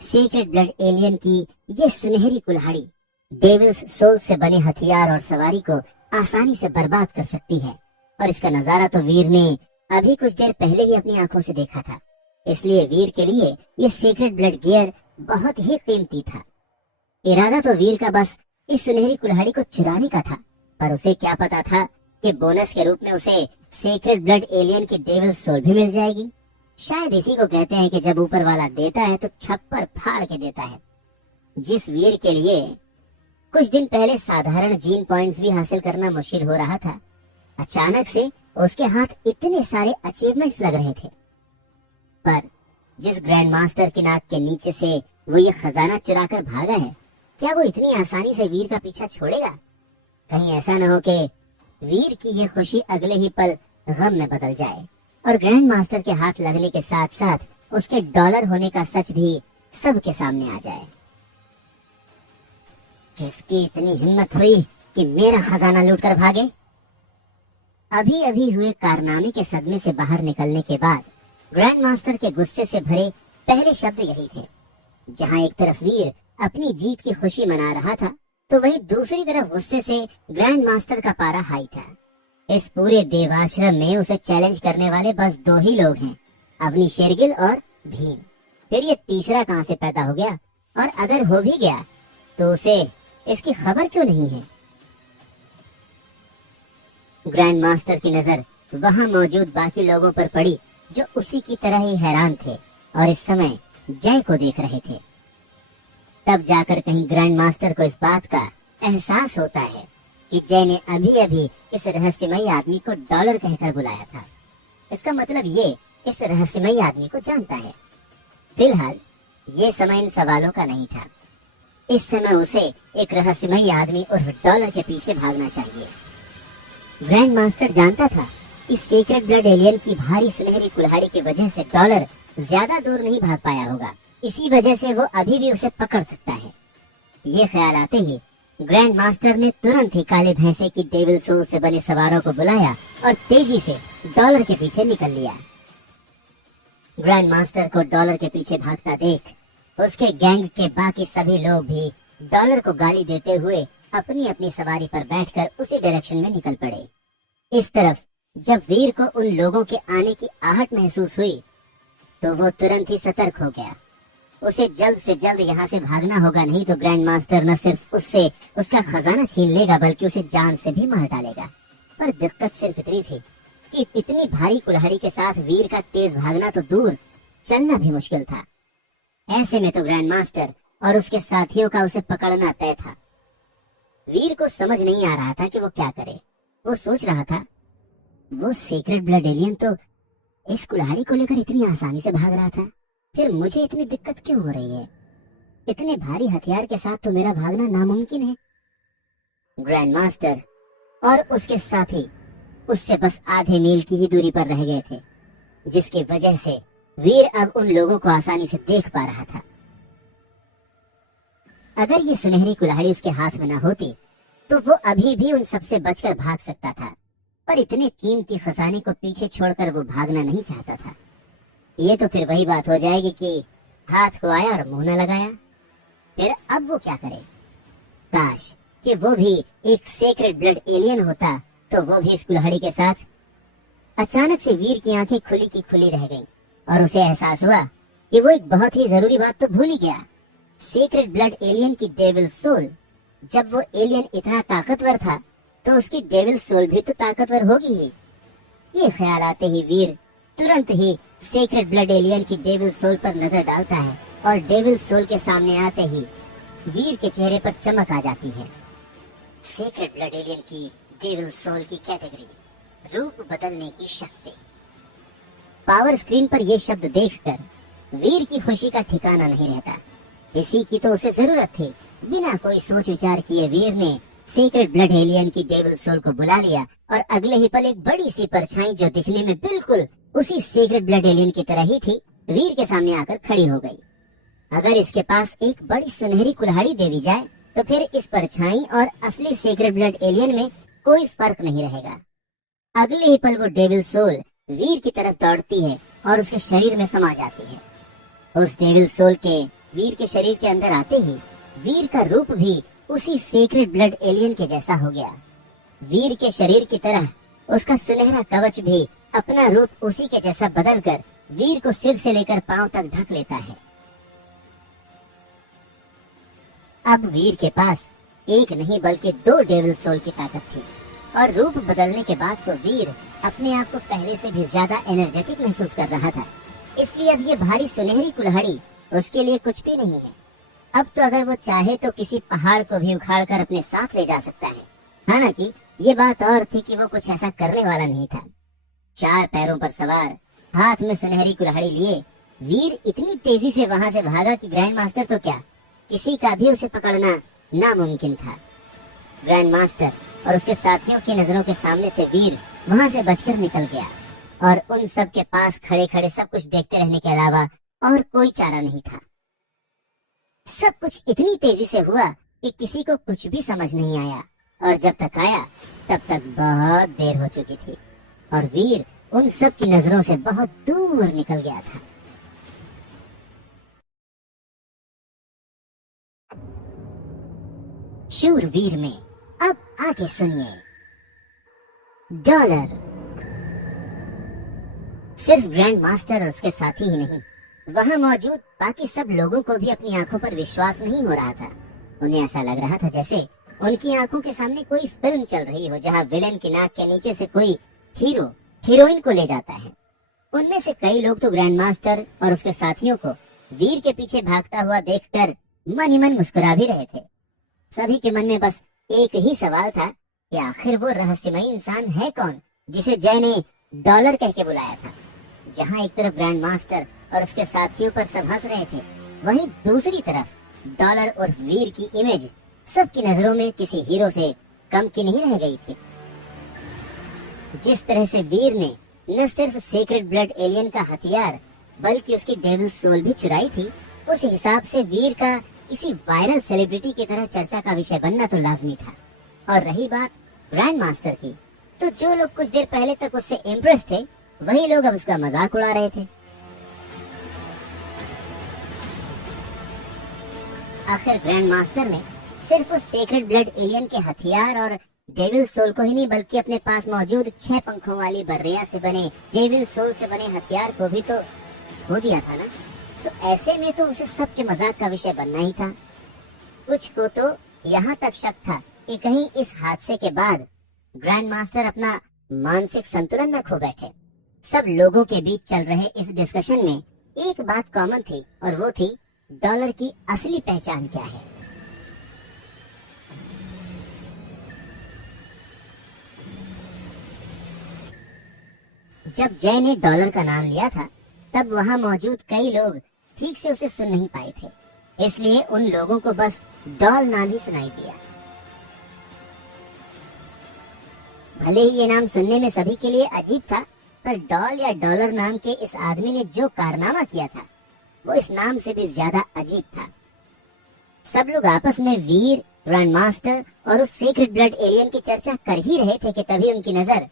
सीक्रेट ब्लड एलियन की ये सुनहरी कुल्हाड़ी डेविल्स सोल से बने हथियार और सवारी को आसानी से बर्बाद कर सकती है, और इसका नजारा तो वीर ने अभी कुछ देर पहले ही अपनी आंखों से देखा था। इसलिए वीर के लिए ये सीक्रेट ब्लड गियर बहुत ही कीमती था। इरादा तो वीर का बस इस सुनहरी कुल्हाड़ी को चुराने का था, पर उसे क्या पता था कि बोनस के रूप में उसे सीक्रेट ब्लड एलियन की डेविल सोल भी मिल जाएगी। शायद इसी को कहते हैं कि जब ऊपर वाला देता है तो छप्पर फाड़ के देता है। जिस वीर के लिए कुछ दिन पहले साधारण जीन पॉइंट्स भी हासिल करना मुश्किल हो रहा था, अचानक से उसके हाथ इतने सारे अचीवमेंट्स लग रहे थे। पर जिस ग्रैंड मास्टर की नाक के नीचे से वो ये खजाना चुरा कर भागा है, क्या वो इतनी आसानी से वीर का पीछा छोड़ेगा? कहीं ऐसा न हो कि वीर की ये खुशी अगले ही पल गम में बदल जाए और ग्रैंड मास्टर के हाथ लगने के साथ साथ उसके डॉलर होने का सच भी सबके सामने आ जाए। किसकी इतनी हिम्मत हुई कि मेरा खजाना लूटकर भागे? अभी अभी हुए कारनामे के सदमे से बाहर निकलने के बाद ग्रैंड मास्टर के गुस्से से भरे पहले शब्द यही थे। जहां एक तरफ वीर अपनी जीत की खुशी मना रहा था, तो वहीं दूसरी तरफ गुस्से से ग्रैंड मास्टर का पारा हाई था। इस पूरे देवाश्रम में उसे चैलेंज करने वाले बस दो ही लोग हैं, अवनी शेरगिल और भीम। फिर ये तीसरा कहां से पैदा हो गया? और अगर हो भी गया तो उसे इसकी खबर क्यों नहीं है? ग्रैंड मास्टर की नजर वहां मौजूद बाकी लोगों पर पड़ी, जो उसी की तरह ही हैरान थे और इस समय जय को देख रहे थे। तब जाकर कहीं ग्रैंड मास्टर को इस बात का एहसास होता है कि जय ने अभी अभी इस रहस्यमयी आदमी को डॉलर कहकर बुलाया था। इसका मतलब ये इस रहस्यमयी आदमी को जानता है। फिलहाल ये समय इन सवालों का नहीं था। इस समय उसे एक रहस्यमयी आदमी और डॉलर के पीछे भागना चाहिए। ग्रैंड मास्टर जानता था कि सीक्रेट ब्लड एलियन की भारी सुनहरी कुल्हाड़ी की वजह से डॉलर ज्यादा दूर नहीं भाग पाया होगा। इसी वजह से वो अभी भी उसे पकड़ सकता है। ये ख्याल आते ही ग्रैंड मास्टर ने तुरंत ही काले भैंसे की डेविल सोल से बने सवारों को बुलाया और तेजी से डॉलर के पीछे निकल लिया। ग्रैंड मास्टर को डॉलर के पीछे भागता देख उसके गैंग के बाकी सभी लोग भी डॉलर को गाली देते हुए अपनी अपनी सवारी पर बैठकर उसी डायरेक्शन में निकल पड़े। इस तरफ जब वीर को उन लोगों के आने की आहट महसूस हुई तो वो तुरंत ही सतर्क हो गया। उसे जल्द से जल्द यहाँ से भागना होगा, नहीं तो ग्रैंड मास्टर न सिर्फ उससे उसका खजाना छीन लेगा बल्कि उसे जान से भी मार डालेगा। पर दिक्कत सिर्फ इतनी थी कि इतनी भारी कुल्हाड़ी के साथ वीर का तेज भागना तो दूर, चलना भी मुश्किल था। ऐसे में तो ग्रैंड मास्टर और उसके साथियों का उसे पकड़ना तय था। वीर को समझ नहीं आ रहा था कि वो क्या करे। वो सोच रहा था, वो सीक्रेट ब्लड एलियन तो इस कुल्हाड़ी को लेकर इतनी आसानी से भाग रहा था, फिर मुझे इतनी दिक्कत क्यों हो रही है? इतने भारी हथियार के साथ तो मेरा भागना नामुमकिन है। ग्रैंड मास्टर और उसके साथी उससे बस आधे मील की ही दूरी पर रह गए थे, जिसकी वजह से वीर अब उन लोगों को आसानी से देख पा रहा था। अगर ये सुनहरी कुल्हाड़ी उसके हाथ में न होती तो वो अभी भी उन सबसे बचकर भाग सकता था, पर इतने कीमती खजाने को पीछे छोड़कर वो भागना नहीं चाहता था। ये तो फिर वही बात हो जाएगी कि हाथ को आया और मुंह न लगाया। फिर अब वो क्या करे? काश कि वो भी एक सीक्रेट ब्लड एलियन होता तो वो भी इस कुल्हाड़ी के साथ। अचानक से वीर की आंखें खुली की खुली रह गईं और उसे एहसास हुआ कि वो एक बहुत ही जरूरी बात तो भूल ही गया। सीक्रेट ब्लड एलियन की डेविल सोल, जब वो एलियन इतना ताकतवर था तो उसकी डेविल सोल भी तो ताकतवर होगी ही। ये ख्याल आते ही वीर तुरंत ही सीक्रेट ब्लड एलियन की डेविल सोल पर नजर डालता है और डेविल सोल के सामने आते ही वीर के चेहरे पर चमक आ जाती है। सीक्रेट ब्लड एलियन की डेविल सोल की कैटेगरी, रूप बदलने की शक्ति। पावर स्क्रीन पर ये शब्द देखकर वीर की खुशी का ठिकाना नहीं रहता। इसी की तो उसे जरूरत थी। बिना कोई सोच विचार किए वीर ने सीक्रेट ब्लड एलियन की डेविल सोल को बुला लिया और अगले ही पल एक बड़ी सी परछाई, जो दिखने में बिल्कुल उसी सीक्रेट ब्लड एलियन की तरह ही थी, वीर के सामने आकर खड़ी हो गई। अगर इसके पास एक बड़ी सुनहरी कुल्हाड़ी दे दी जाए तो फिर इस परछाई और असली सीक्रेट ब्लड एलियन में कोई फर्क नहीं रहेगा। अगले ही पल वो डेविल सोल वीर की तरफ दौड़ती है और उसके शरीर में समा जाती है। उस डेविल सोल के वीर के शरीर के अंदर आते ही वीर का रूप भी उसी सीक्रेट ब्लड एलियन के जैसा हो गया। वीर के शरीर की तरह उसका सुनहरा कवच भी अपना रूप उसी के जैसा बदलकर वीर को सिर से लेकर पांव तक ढक लेता है। अब वीर के पास एक नहीं बल्कि 2 डेविल सोल की ताकत थी और रूप बदलने के बाद तो वीर अपने आप को पहले से भी ज्यादा एनर्जेटिक महसूस कर रहा था। इसलिए अब ये भारी सुनहरी कुल्हाड़ी उसके लिए कुछ भी नहीं है। अब तो अगर वो चाहे तो किसी पहाड़ को भी उखाड़ कर अपने साथ ले जा सकता है। हालांकि ये बात और थी कि वो कुछ ऐसा करने वाला नहीं था। 4 पैरों पर सवार, हाथ में सुनहरी कुल्हाड़ी लिए वीर इतनी तेजी से वहां से भागा कि ग्रैंड मास्टर तो क्या, किसी का भी उसे पकड़ना नामुमकिन था। ग्रैंड मास्टर और उसके साथियों की नजरों के सामने से वीर वहां से बचकर निकल गया और उन सब के पास खड़े खड़े सब कुछ देखते रहने के अलावा और कोई चारा नहीं था। सब कुछ इतनी तेजी से हुआ कि किसी को कुछ भी समझ नहीं आया और जब तक आया तब तक बहुत देर हो चुकी थी और वीर उन सब की नजरों से बहुत दूर निकल गया था। शूरवीर में अब आगे सुनिए। डॉलर सिर्फ ग्रैंड मास्टर और उसके साथी ही नहीं, वहां मौजूद बाकी सब लोगों को भी अपनी आंखों पर विश्वास नहीं हो रहा था। उन्हें ऐसा लग रहा था जैसे उनकी आंखों के सामने कोई फिल्म चल रही हो जहां विलेन की नाक के नीचे से कोई हीरो हीरोइन को ले जाता है। उनमें से कई लोग तो ग्रैंड मास्टर और उसके साथियों को वीर के पीछे भागता हुआ देखकर मन ही मन मुस्कुरा भी रहे थे। सभी के मन में बस एक ही सवाल था कि आखिर वो रहस्यमयी इंसान है कौन जिसे जय ने डॉलर कह के बुलाया था। जहां एक तरफ ग्रैंड मास्टर और उसके साथियों पर सब हंस रहे थे, वहीं दूसरी तरफ डॉलर और वीर की इमेज सबकी नजरों में किसी हीरो से कम की नहीं रह गई थी। जिस तरह से वीर ने न सिर्फ सीक्रेट ब्लड एलियन का हथियार बल्कि उसकी डेविल सोल भी चुराई थी, उस हिसाब से वीर का किसी वायरल सेलिब्रिटी की तरह चर्चा का विषय बनना तो लाजमी था। और रही बात ग्रैंड मास्टर की, तो जो लोग कुछ देर पहले तक उससे इम्प्रेस थे, वही लोग अब उसका मजाक उड़ा रहे थे। आखिर ग्रैंड मास्टर ने सिर्फ उस सीक्रेट ब्लड एलियन के हथियार और डेविल सोल को ही नहीं बल्कि अपने पास मौजूद 6 पंखों वाली बर्रिया से बने डेविल सोल से बने हथियार को भी तो खो दिया था ना। तो ऐसे में तो उसे सबके मजाक का विषय बनना ही था। कुछ को तो यहाँ तक शक था कि कहीं इस हादसे के बाद ग्रैंड मास्टर अपना मानसिक संतुलन न खो बैठे। सब लोगों के बीच चल रहे इस डिस्कशन में एक बात कॉमन थी और वो थी डॉलर की असली पहचान क्या है। जब जय ने डॉलर का नाम लिया था, तब वहां मौजूद कई लोग ठीक से उसे सुन नहीं पाए थे, इसलिए उन लोगों को बस डॉल नाम ही सुनाई दिया। भले ही ये नाम सुनने में सभी के लिए अजीब था, पर डॉल या डॉलर नाम के इस आदमी ने जो कारनामा किया था वो इस नाम से भी ज्यादा अजीब था। सब लोग आपस में वीर, ग्रैंड मास्टर और उस सीक्रेट ब्लड एलियन की चर्चा कर ही रहे थे कि तभी उनकी नजर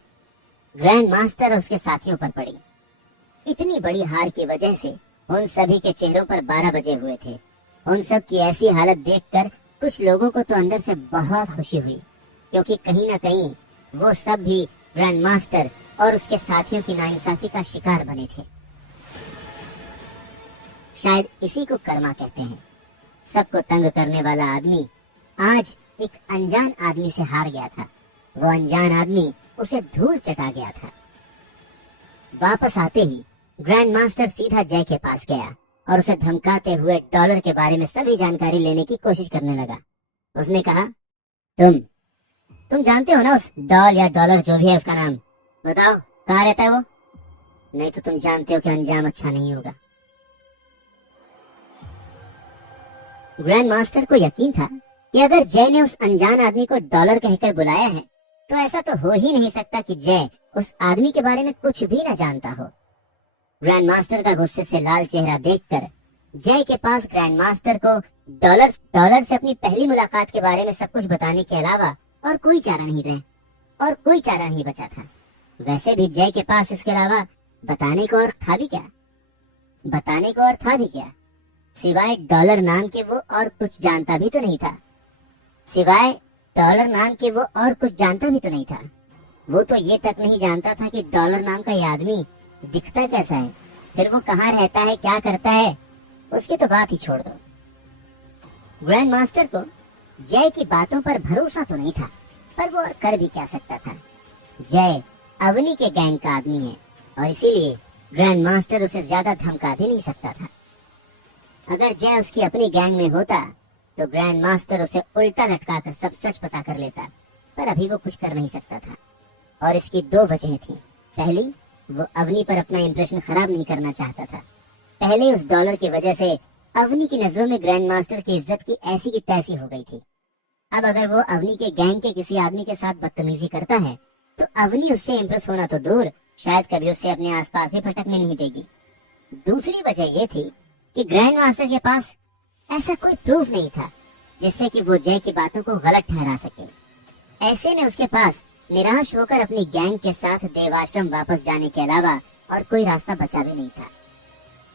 ग्रैंड मास्टर और उसके साथियों पर पड़ी। इतनी बड़ी हार की वजह से उन सभी के चेहरों पर 12 बजे हुए थे। उन सब की ऐसी हालत देखकर कुछ लोगों को तो अंदर से बहुत खुशी हुई, क्योंकि कहीं ना कहीं वो सब भी ग्रैंड मास्टर और उसके साथियों की नाइंसाफी का शिकार बने थे। शायद इसी को कर्मा कहते हैं। सबको तंग करने वाला आदमी आज एक अनजान आदमी से हार गया था। वो अनजान आदमी उसे धूल चटा गया था। वापस आते ही ग्रैंड मास्टर सीधा जय के पास गया और उसे धमकाते हुए डॉलर के बारे में सभी जानकारी लेने की कोशिश करने लगा। उसने कहा, तुम जानते हो ना उस डॉल या डॉलर जो भी है उसका नाम, बताओ कहाँ रहता है वो? नहीं तो तुम जानते हो कि अंजाम अच्छा नहीं होगा। ग्रैंड मास्टर को यकीन था कि अगर जय ने उस अनजान आदमी को डॉलर कहकर बुलाया है, तो ऐसा तो हो ही नहीं सकता कि जय उस आदमी के बारे में कुछ भी न जानता हो। ग्रैंड मास्टर का गुस्से से लाल चेहरा देखकर जय के पास ग्रैंड मास्टर को डॉलर से अपनी पहली मुलाकात के बारे में सब कुछ बताने के अलावा और कोई चारा नहीं बचा था। वैसे भी जय के पास इसके अलावा बताने को और था भी क्या? बताने को और था भी क्या? सिवाय डॉलर नाम के वो और कुछ जानता भी तो नहीं था। सिवाय डॉलर नाम के वो और कुछ जानता भी तो नहीं था। वो तो ये तक नहीं जानता था कि डॉलर नाम का ये आदमी दिखता कैसा है, फिर वो कहाँ रहता है, क्या करता है, उसकी तो बात ही छोड़ दो। ग्रैंड मास्टर को जय की बातों पर भरोसा तो नहीं था, पर वो और कर भी क्या सकता था। जय अवनी के गैंग का आदमी है और इसीलिए ग्रैंड मास्टर उसे ज्यादा धमका भी नहीं सकता था। अगर जय उसकी अपनी गैंग में होता तो ग्रैंड मास्टर उसे उल्टा लटका कर सब सच पता कर लेता, पर अभी वो कुछ कर नहीं सकता था और इसकी दो वजह थी। पहली, वो अवनी पर अपना इंप्रेशन खराब नहीं करना चाहता था। पहले उस डॉलर की वजह से अवनी की नजरों में ग्रैंड मास्टर की इज्जत की ऐसी की तैसी हो गई थी। अब अगर वो अवनी के गैंग के किसी आदमी के साथ बदतमीजी करता है तो अवनी उससे इम्प्रेस होना तो दूर, शायद कभी उससे अपने आसपास भी फटकने नहीं देगी। दूसरी वजह ये थी कि ग्रैंड मास्टर के पास ऐसा कोई प्रूफ नहीं था जिससे कि वो जय की बातों को गलत ठहरा सके। ऐसे में उसके पास निराश होकर अपनी गैंग के साथ देवाश्रम वापस जाने के अलावा और कोई रास्ता बचा भी नहीं था।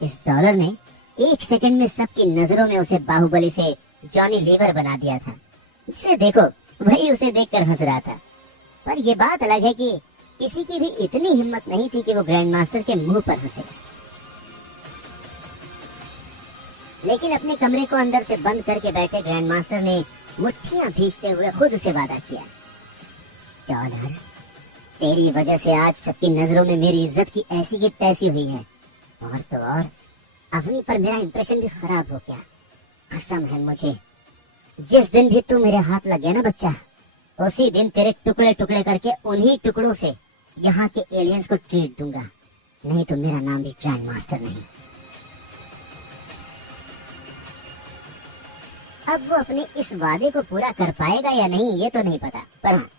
इस डॉलर ने एक सेकंड में सबकी नजरों में उसे बाहुबली से जॉनी लीवर बना दिया था। जिसे देखो वही उसे देखकर हंस रहा था। पर यह बात अलग है कि किसी की भी इतनी हिम्मत नहीं थी कि वो ग्रैंड मास्टर के मुंह पर हंसे। लेकिन अपने कमरे को अंदर से बंद करके बैठे ग्रैंड मास्टर ने मुट्ठियां भींचते हुए खुद से वादा किया, डॉलर, तेरी वजह से आज सबकी नजरों में मेरी इज्जत की ऐसी की तैसी हुई है, और तो और अवनी पर मेरा इंप्रेशन भी खराब हो गया। कसम है मुझे, जिस दिन भी तू मेरे हाथ लग गया ना बच्चा, उसी दिन तेरे टुकड़े टुकड़े करके उन्हीं टुकड़ों से यहाँ के एलियंस को ट्रीट दूंगा, नहीं तो मेरा नाम भी ग्रैंड मास्टर नहीं। अब वो अपने इस वादे को पूरा कर पाएगा या नहीं ये तो नहीं पता, पर हाँ,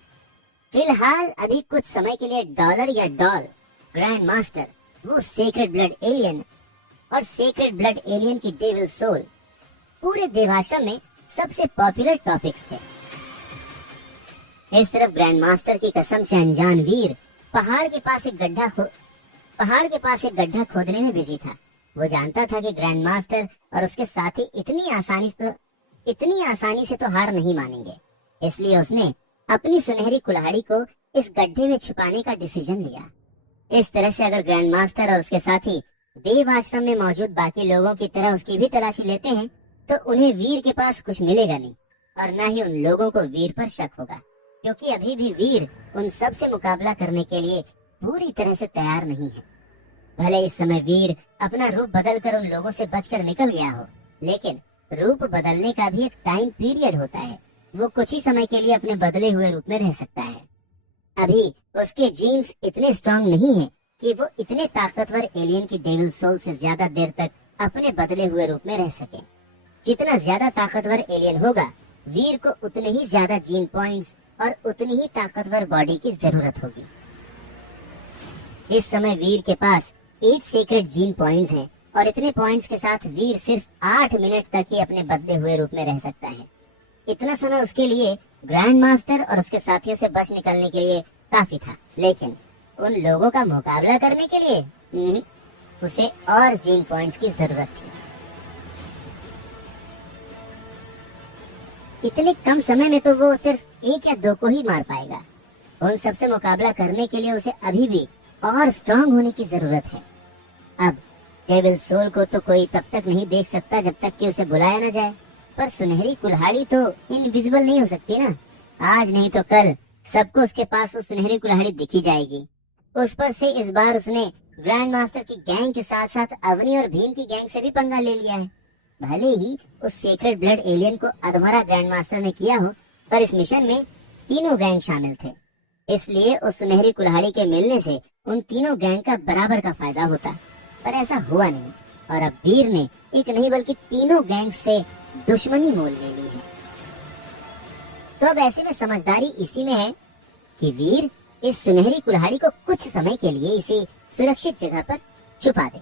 फिलहाल अभी कुछ समय के लिए डॉलर या डॉल, ग्रैंड मास्टर, वो सेक्रेड ब्लड एलियन और सेक्रेड ब्लड एलियन की डेविल सोल पूरे देवाश्रम में सबसे पॉपुलर टॉपिक्स थे। इस तरफ ग्रैंड मास्टर की कसम से अनजान वीर पहाड़ के पास एक गड्ढा खोदने में बिजी था। वो जानता था कि ग्रैंड मास्टर और उसके साथी इतनी आसानी से तो हार नहीं मानेंगे, इसलिए उसने अपनी सुनहरी कुल्हाड़ी को इस गड्ढे में छुपाने का डिसीजन लिया। इस तरह से अगर ग्रैंड मास्टर और उसके साथी देव आश्रम में मौजूद बाकी लोगों की तरह उसकी भी तलाशी लेते हैं तो उन्हें वीर के पास कुछ मिलेगा नहीं और न ही उन लोगों को वीर पर शक होगा, क्योंकि अभी भी वीर उन सब से मुकाबला करने के लिए पूरी तरह से तैयार नहीं है। भले इस समय वीर अपना रूप बदलकर उन लोगों से बचकर निकल गया हो, लेकिन रूप बदलने का भी एक टाइम पीरियड होता है। वो कुछ ही समय के लिए अपने बदले हुए रूप में रह सकता है। अभी उसके जीन्स इतने स्ट्रांग नहीं है कि वो इतने ताकतवर एलियन की डेविल सोल से ज्यादा देर तक अपने बदले हुए रूप में रह सके। जितना ज्यादा ताकतवर एलियन होगा, वीर को उतने ही ज्यादा जीन पॉइंट्स और उतनी ही ताकतवर बॉडी की जरूरत होगी। इस समय वीर के पास 8 सीक्रेट जीन पॉइंट्स हैं और इतने पॉइंट्स के साथ वीर सिर्फ 8 मिनट तक ही अपने बदले हुए रूप में रह सकता है। इतना समय उसके लिए ग्रैंड मास्टर और उसके साथियों से बच निकलने के लिए काफी था, लेकिन उन लोगों का मुकाबला करने के लिए उसे और जीन पॉइंट्स की जरूरत थी। इतने कम समय में तो वो सिर्फ 1 या 2 को ही मार पाएगा। उन सबसे मुकाबला करने के लिए उसे अभी भी और स्ट्रांग होने की जरूरत है। अब डेविल सोल को तो कोई तब तक नहीं देख सकता जब तक कि उसे बुलाया न जाए, पर सुनहरी कुल्हाड़ी तो इनविजिबल नहीं हो सकती ना। आज नहीं तो कल सबको उसके पास वो सुनहरी कुल्हाड़ी दिखी जाएगी। उस पर से इस बार उसने ग्रैंड मास्टर की गैंग के साथ साथ अवनी और भीम की गैंग से भी पंगा ले लिया है। भले ही उस सेक्रेड ब्लड एलियन को अधमरा ग्रैंड मास्टर ने किया हो, पर इस मिशन में तीनों गैंग शामिल थे, इसलिए उस सुनहरी कुल्हाड़ी के मिलने से उन तीनों गैंग का बराबर का फायदा होता। पर ऐसा हुआ नहीं और अब वीर ने एक नहीं बल्कि तीनों गैंग से दुश्मनी मोल ले ली है। तो अब ऐसे में समझदारी इसी में है कि वीर इस सुनहरी कुल्हाड़ी को कुछ समय के लिए इसी सुरक्षित जगह पर छुपा दे,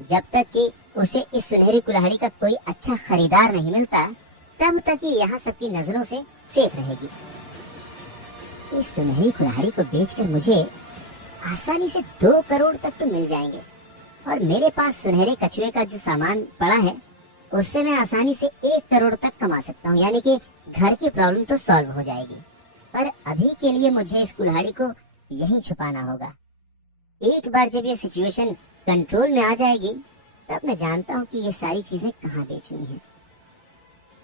जब तक कि उसे इस सुनहरी कुल्हाड़ी का कोई अच्छा खरीदार नहीं मिलता, तब तक ये यहाँ सबकी नजरों से सेफ रहेगी। इस सुनहरी कुल्हाड़ी को बेचकर मुझे आसानी से 2 करोड़ तक तो मिल जाएंगे, और मेरे पास सुनहरे कछुए का जो सामान पड़ा है उससे मैं आसानी से 1 करोड़ तक कमा सकता हूँ, यानी कि घर की प्रॉब्लम तो सॉल्व हो जाएगी। पर अभी के लिए मुझे इस कुल्हाड़ी को यहीं छुपाना होगा। एक बार जब ये सिचुएशन कंट्रोल में आ जाएगी तब मैं जानता हूँ कि ये सारी चीजें कहाँ बेचनी है।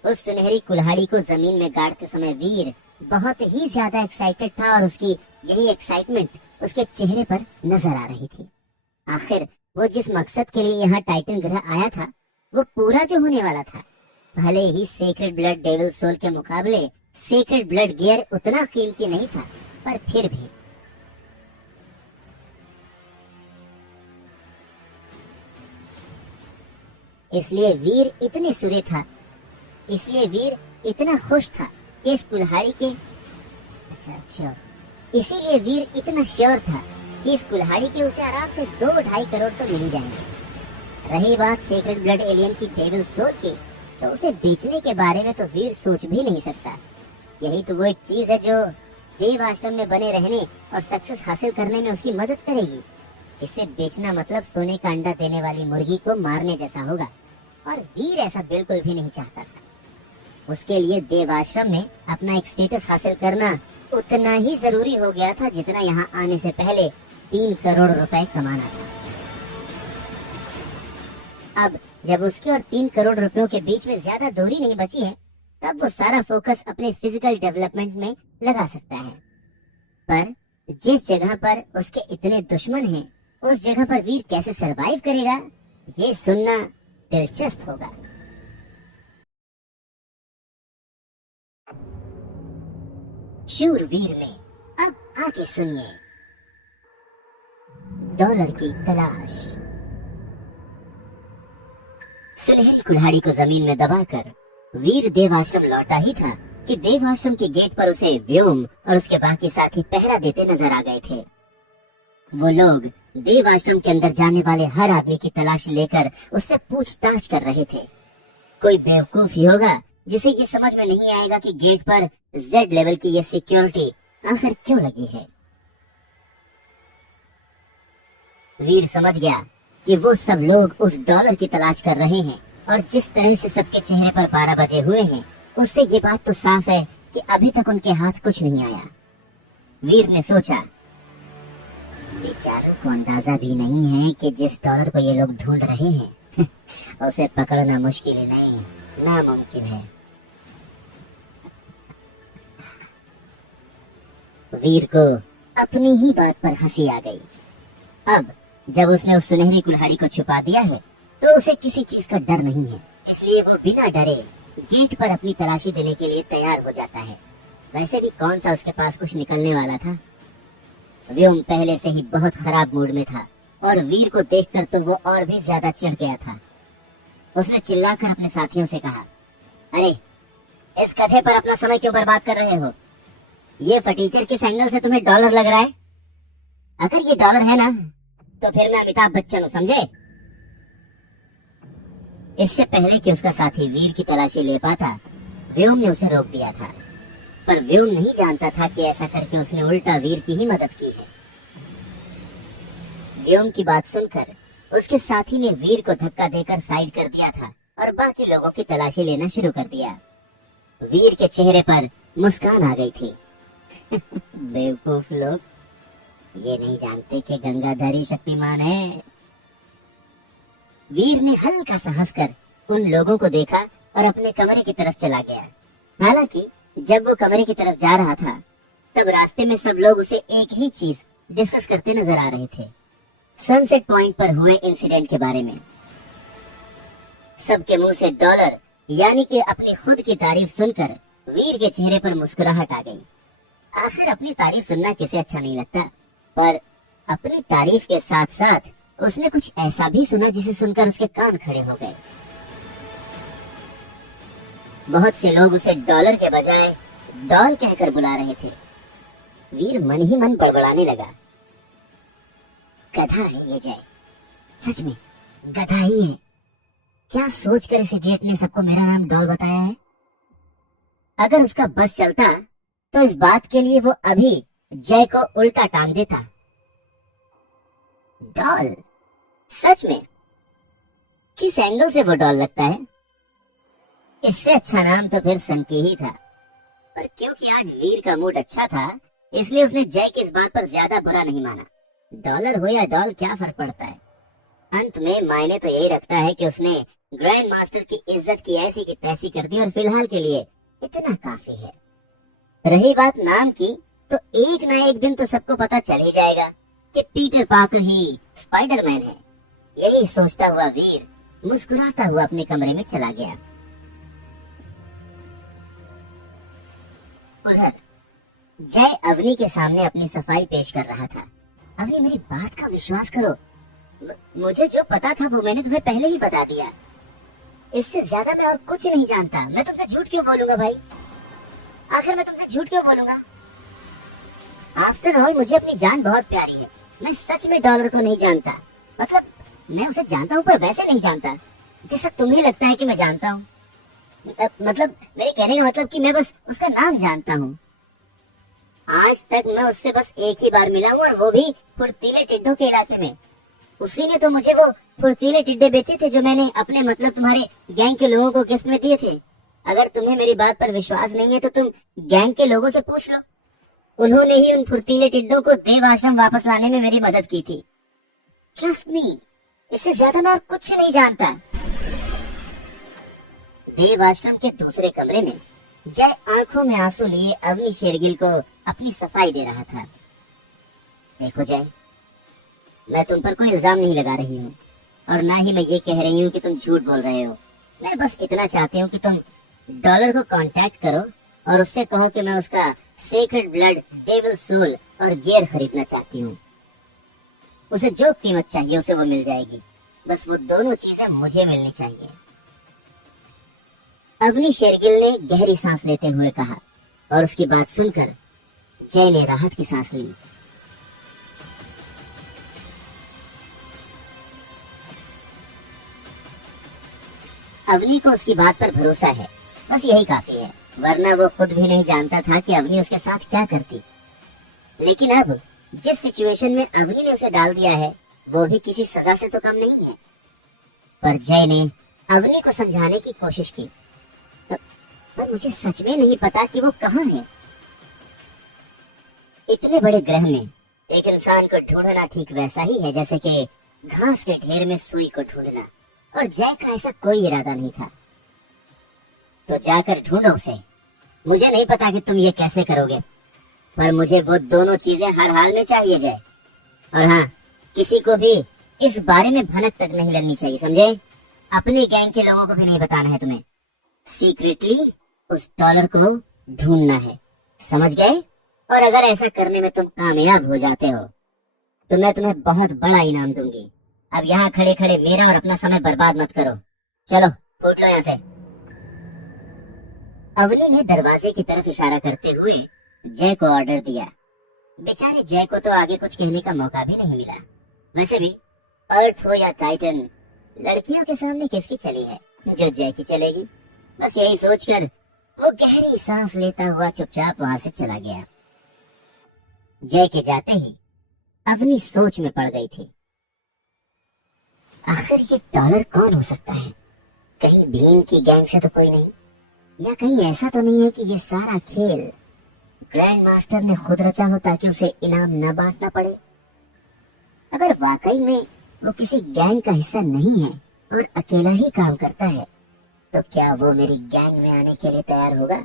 उस सुनहरी कुल्हाड़ी को जमीन में गाड़ते समय वीर बहुत ही ज्यादा एक्साइटेड था, और उसकी यही एक्साइटमेंट उसके चेहरे पर नजर आ रही थी। आखिर वो जिस मकसद के लिए यहाँ टाइटन ग्रह आया था वो पूरा जो होने वाला था। भले ही सेक्रेड ब्लड डेविल सोल के मुकाबले सेक्रेड ब्लड गियर उतना कीमती नहीं था, पर फिर भी इसलिए वीर इतने सुरे था, इसलिए वीर इतना खुश था कि इस कुल्हाड़ी के इसीलिए वीर इतना श्योर था कि इस कुल्हाड़ी के उसे आराम से 2-2.5 करोड़ तो मिल जाएंगे। रही बात सेक्रेड ब्लड एलियन की डेविल सोल की, तो उसे बेचने के बारे में तो वीर सोच भी नहीं सकता। यही तो वो एक चीज है जो देव आश्रम में बने रहने और सक्सेस हासिल करने में उसकी मदद करेगी। इसे बेचना मतलब सोने का अंडा देने वाली मुर्गी को मारने जैसा होगा, और वीर ऐसा बिल्कुल भी नहीं चाहता था। उसके लिए देव आश्रम में अपना एक स्टेटस हासिल करना उतना ही जरूरी हो गया था जितना यहाँ आने से पहले 3 करोड़ रुपए कमाना था। अब जब उसके और 3 करोड़ रुपयों के बीच में ज्यादा दूरी नहीं बची है, तब वो सारा फोकस अपने फिजिकल डेवलपमेंट में लगा सकता है। पर जिस जगह पर उसके इतने दुश्मन हैं, उस जगह पर वीर कैसे सरवाइव करेगा, ये सुनना दिलचस्प होगा। शूरवीर में अब आगे सुनिए, डॉलर की तलाश। सुनहरी कुल्हाड़ी को जमीन में दबाकर वीर देवाश्रम लौटा ही था कि देवाश्रम के गेट पर उसे व्योम और उसके बाकी साथी पहरा देते नजर आ गए थे। वो लोग देवाश्रम के अंदर जाने वाले हर आदमी की तलाश लेकर उससे पूछताछ कर रहे थे। कोई बेवकूफ ही होगा जिसे ये समझ में नहीं आएगा कि गेट पर Z लेवल की ये सिक्योरिटी आखिर क्यों लगी है। वीर समझ गया कि वो सब लोग उस डॉलर की तलाश कर रहे हैं, और जिस तरह से सबके चेहरे पर 12 बजे हुए हैं, उससे ये बात तो साफ है कि अभी तक उनके हाथ कुछ नहीं आया। वीर ने सोचा, बेचारों को अंदाजा भी नहीं है कि जिस डॉलर को ये लोग ढूंढ रहे हैं उसे पकड़ना मुश्किल ही नहीं, नामुमकिन है। वीर को अपनी ही बात पर हंसी आ गई। अब जब उसने उस सुनहरी कुल्हाड़ी को छुपा दिया है तो उसे किसी चीज का डर नहीं है, इसलिए वो बिना डरे गेट पर अपनी तलाशी देने के लिए तैयार हो जाता है। वैसे भी कौन सा उसके पास कुछ निकलने वाला था। व्योम पहले से ही बहुत खराब मूड में था, और वीर को देखकर तो वो और भी ज्यादा चिढ़ गया था। उसने चिल्लाकर अपने साथियों से कहा, अरे इस कथे पर अपना समय क्यों बर्बाद कर रहे हो? ये फटीचर किस एंगल से तुम्हें डॉलर लग रहा है? अगर ये डॉलर है ना तो फिर मैं अमिताभ बच्चन हूं, समझे? इससे पहले कि उसका साथी वीर की तलाशी ले पाता, व्योम ने उसे रोक दिया था। पर व्योम नहीं जानता था कि ऐसा करके उसने उल्टा वीर की ही मदद की है। व्योम की बात सुनकर उसके साथी ने वीर को धक्का देकर साइड कर दिया था और बाकी लोगों की तलाशी लेना शुरू कर दिया। वीर के चेहरे पर मुस्कान आ गई थी। बेवकूफ लोग, ये नहीं जानते कि गंगाधरी शक्तिमान है। वीर ने हल्का सा हंसकर उन लोगों को देखा और अपने कमरे की तरफ चला गया। हालांकि जब वो कमरे की तरफ जा रहा था तब रास्ते में सब लोग उसे एक ही चीज डिस्कस करते नजर आ रहे थे, सनसेट पॉइंट पर हुए इंसिडेंट के बारे में। सबके मुंह से डॉलर यानी कि अपनी खुद की तारीफ सुनकर वीर के चेहरे पर मुस्कुराहट आ गई। आखिर अपनी तारीफ सुनना किसे अच्छा नहीं लगता, पर अपनी तारीफ के साथ साथ उसने कुछ ऐसा भी सुना जिसे सुनकर उसके कान खड़े हो गए। बहुत से लोग उसे डॉलर के बजाय डॉल कहकर बुला रहे थे। वीर मन ही मन बड़बड़ाने लगा, गधा है ये जय, सच में गधा ही है। क्या सोचकर इस इडियट ने सबको मेरा नाम डॉल बताया है? अगर उसका बस चलता तो इस बात के लिए वो अभी जय को उल्टा टांग देता। डॉल? सच में? किस एंगल से वो डॉल लगता है? इससे अच्छा नाम तो फिर सनकी ही था, पर क्योंकि आज वीर का मूड अच्छा था इसलिए उसने जय की इस बात पर ज्यादा बुरा नहीं माना। डॉलर हो या डॉल क्या फर्क पड़ता है, अंत में मायने तो यही रखता है कि उसने ग्रैंड मास्टर की इज्जत की ऐसी की तैसी कर दी और फिलहाल के लिए इतना काफी है। रही बात नाम की, तो एक ना एक दिन तो सबको पता चल ही जाएगा कि पीटर पार्कर ही स्पाइडरमैन है। यही सोचता हुआ वीर मुस्कुराता हुआ अपने कमरे में चला गया। उधर जय अवनी के सामने अपनी सफाई पेश कर रहा था। अवनी, मेरी बात का विश्वास करो, मुझे जो पता था वो मैंने तुम्हें पहले ही बता दिया। इससे ज्यादा मैं और कुछ नहीं जानता। मैं तुमसे झूठ क्यों बोलूंगा भाई? आखिर मैं तुमसे झूठ क्यों बोलूंगा? आफ्टर ऑल मुझे अपनी जान बहुत प्यारी है। मैं सच में डॉलर को नहीं जानता। मतलब मैं उसे जानता हूँ पर वैसे नहीं जानता जैसा तुम्हें लगता है कि मैं जानता हूँ। मतलब मेरे कहने का मतलब कि मैं बस उसका नाम जानता हूँ। आज तक मैं उससे बस एक ही बार मिला हूँ और वो भी फुर्तीले टिड्डों के इलाके में। उसी ने तो मुझे वो फुर्तीले टिड्डे बेचे थे जो मैंने अपने मतलब तुम्हारे गैंग के लोगों को गिफ्ट में दिए थे। अगर तुम्हें मेरी बात पर विश्वास नहीं है तो तुम गैंग के लोगों से पूछ लो। उन्होंने ही उन फुर्तीले टिड्डों को देव आश्रम वापस लाने में मेरी मदद की थी। ट्रस्ट मी, इससे ज्यादा मैं और कुछ नहीं जानता। देव आश्रम के दूसरे कमरे में जय आंखों में आंसू लिए अवनी शेरगिल को अपनी सफाई दे रहा था। देखो जय, मैं तुम पर कोई इल्जाम नहीं लगा रही हूँ और ना ही मैं ये कह रही हूँ कि तुम झूठ बोल रहे हो। मैं बस इतना चाहती हूँ कि तुम डॉलर को कांटेक्ट करो और उससे कहो कि मैं उसका सीक्रेट ब्लड डेविल सोल और गियर खरीदना चाहती हूँ। उसे जो कीमत चाहिए उसे वो मिल जाएगी। बस वो दोनों चीजें मुझे मिलनी चाहिए। अवनी शेरगिल ने गहरी सांस लेते हुए कहा और उसकी बात सुनकर जय ने राहत की सांस ली। अवनी को उसकी बात पर भरोसा है, बस यही काफी है, वरना वो खुद भी नहीं जानता था कि अवनी उसके साथ क्या करती। लेकिन अब जिस सिचुएशन में अवनी ने उसे डाल दिया है वो भी किसी सजा से तो कम नहीं है। पर जय ने अवनी को समझाने की कोशिश की, पर मुझे सच में नहीं पता कि वो कहाँ है। इतने बड़े ग्रह में एक इंसान को ढूंढना ठीक वैसा ही है जैसे कि घास के ढेर में सुई को ढूंढना, और जय का ऐसा कोई इरादा नहीं था। तो जाकर ढूंढो उसे। मुझे नहीं पता कि तुम ये कैसे करोगे, पर मुझे वो दोनों चीजें हर हाल में चाहिए जय। और हाँ, किसी को भी इस बारे में भनक तक नहीं लगनी चाहिए, समझे? अपने गैंग के लोगों को भी नहीं बताना है तुम्हें। सीक्रेटली उस डॉलर को ढूंढना है, समझ गए? और अगर ऐसा करने में तुम कामयाब हो जाते हो तो मैं तुम्हें बहुत बड़ा इनाम दूंगी। अब यहाँ खड़े खड़े मेरा और अपना समय बर्बाद मत करो। चलो फूट लो यहाँ से। अवनी ने दरवाजे की तरफ इशारा करते हुए जय को ऑर्डर दिया। बेचारे जय को तो आगे कुछ कहने का मौका भी नहीं मिला। वैसे भी अर्थ हो या टाइटन, लड़कियों के सामने किसकी चली है जो जय की चलेगी। बस यही सोचकर वो गहरी सांस लेता हुआ चुपचाप वहां से चला गया। जय के जाते ही अवनी सोच में पड़ गई थी। आखिर ये डॉलर कौन हो सकता है? कहीं भीम की गैंग से तो कोई नहीं, या कहीं ऐसा तो नहीं है कि ये सारा खेल ग्रैंड मास्टर ने खुद रचा हो ताकि उसे इनाम न बांटना पड़े। अगर वाकई में वो किसी गैंग का हिस्सा नहीं है और अकेला ही काम करता है तो क्या वो मेरी गैंग में आने के लिए तैयार होगा?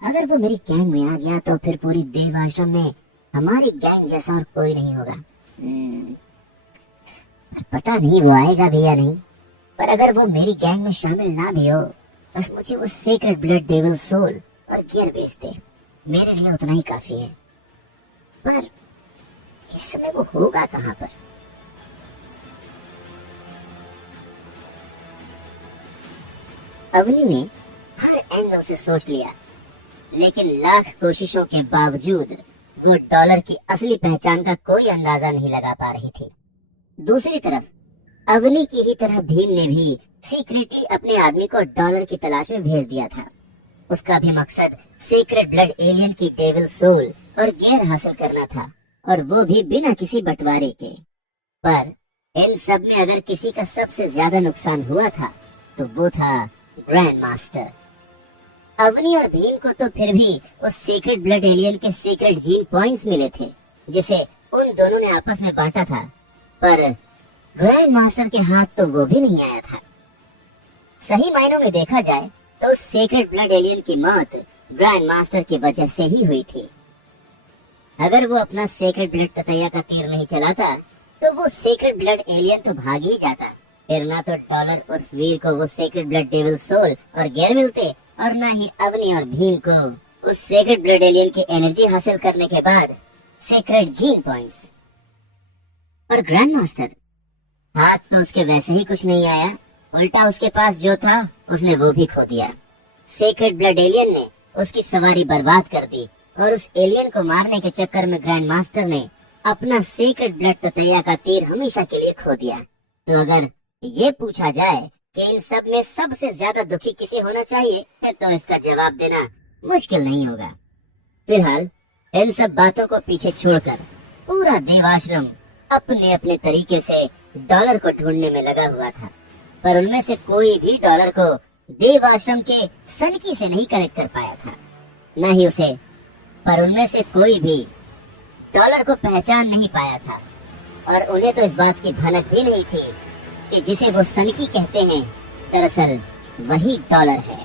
अगर वो मेरी गैंग में आ गया तो फिर पूरी देव आश्रम में हमारी गैंग जैसा और कोई नहीं होगा। पता नहीं वो आएगा भी या नहीं, पर अगर वो मेरी गैंग में शामिल ना भी हो, बस मुझे वो सीक्रेट ब्लड डेविल सोल और गियर बेच दे, मेरे लिए उतना ही काफी है। पर इस समय वो होगा कहाँ पर? अवनी ने हर एंगल से सोच लिया, लेकिन लाख कोशिशों के बावजूद वो डॉलर की असली पहचान का कोई अंदाजा नहीं लगा पा रही थी। दूसरी तरफ अवनी की ही तरह भीम ने भी सीक्रेटली अपने आदमी को डॉलर की तलाश में भेज दिया था। उसका भी मकसद सीक्रेट ब्लड एलियन की डेविल सोल और गियर हासिल करना था, और वो भी बिना किसी बंटवारे के। पर इन सब में अगर किसी का सबसे ज्यादा नुकसान हुआ था तो वो था ग्रैंड मास्टर। अवनी और भीम को तो फिर भी उस सीक्रेट ब्लड एलियन के सीक्रेट जीन पॉइंट्स मिले थे जिसे उन दोनों ने आपस में बांटा था, पर ग्रैंड मास्टर के हाथ तो वो भी नहीं आया था। सही मायनों में देखा जाए तो उस सीक्रेट ब्लड एलियन की मौत ग्रैंड मास्टर की वजह से ही हुई थी। अगर वो अपना सीक्रेट ब्लड ततैया का तीर नहीं चलाता तो वो सीक्रेट ब्लड एलियन तो भाग ही जाता। फिर ना तो डॉलर उर्फ वीर को वो सीक्रेट ब्लड डेविल सोल और गियर मिलते, और ना ही अवनी और भीम को उस सीक्रेट ब्लड एलियन की एनर्जी हासिल करने के बाद सीक्रेट जीन पॉइंट्स। और ग्रैंड मास्टर हाथ तो उसके वैसे ही कुछ नहीं आया, उल्टा उसके पास जो था उसने वो भी खो दिया। सीक्रेट ब्लड एलियन ने उसकी सवारी बर्बाद कर दी और उस एलियन को मारने के चक्कर में ग्रैंड मास्टर ने अपना सीक्रेट ब्लड ततैया का तीर हमेशा के लिए खो दिया। तो अगर ये पूछा जाए कि इन सब में सबसे ज्यादा दुखी किसे होना चाहिए तो इसका जवाब देना मुश्किल नहीं होगा। फिलहाल इन सब बातों को पीछे छोड़कर पूरा देवाश्रम अपने अपने तरीके से डॉलर को ढूंढने में लगा हुआ था, पर उनमें से कोई भी डॉलर को देवाश्रम के सनकी से नहीं कनेक्ट कर पाया था, न ही उसे पर उनमें से कोई भी डॉलर को पहचान नहीं पाया था। और उन्हें तो इस बात की भनक भी नहीं थी कि जिसे वो सनकी कहते हैं दरअसल वही डॉलर है।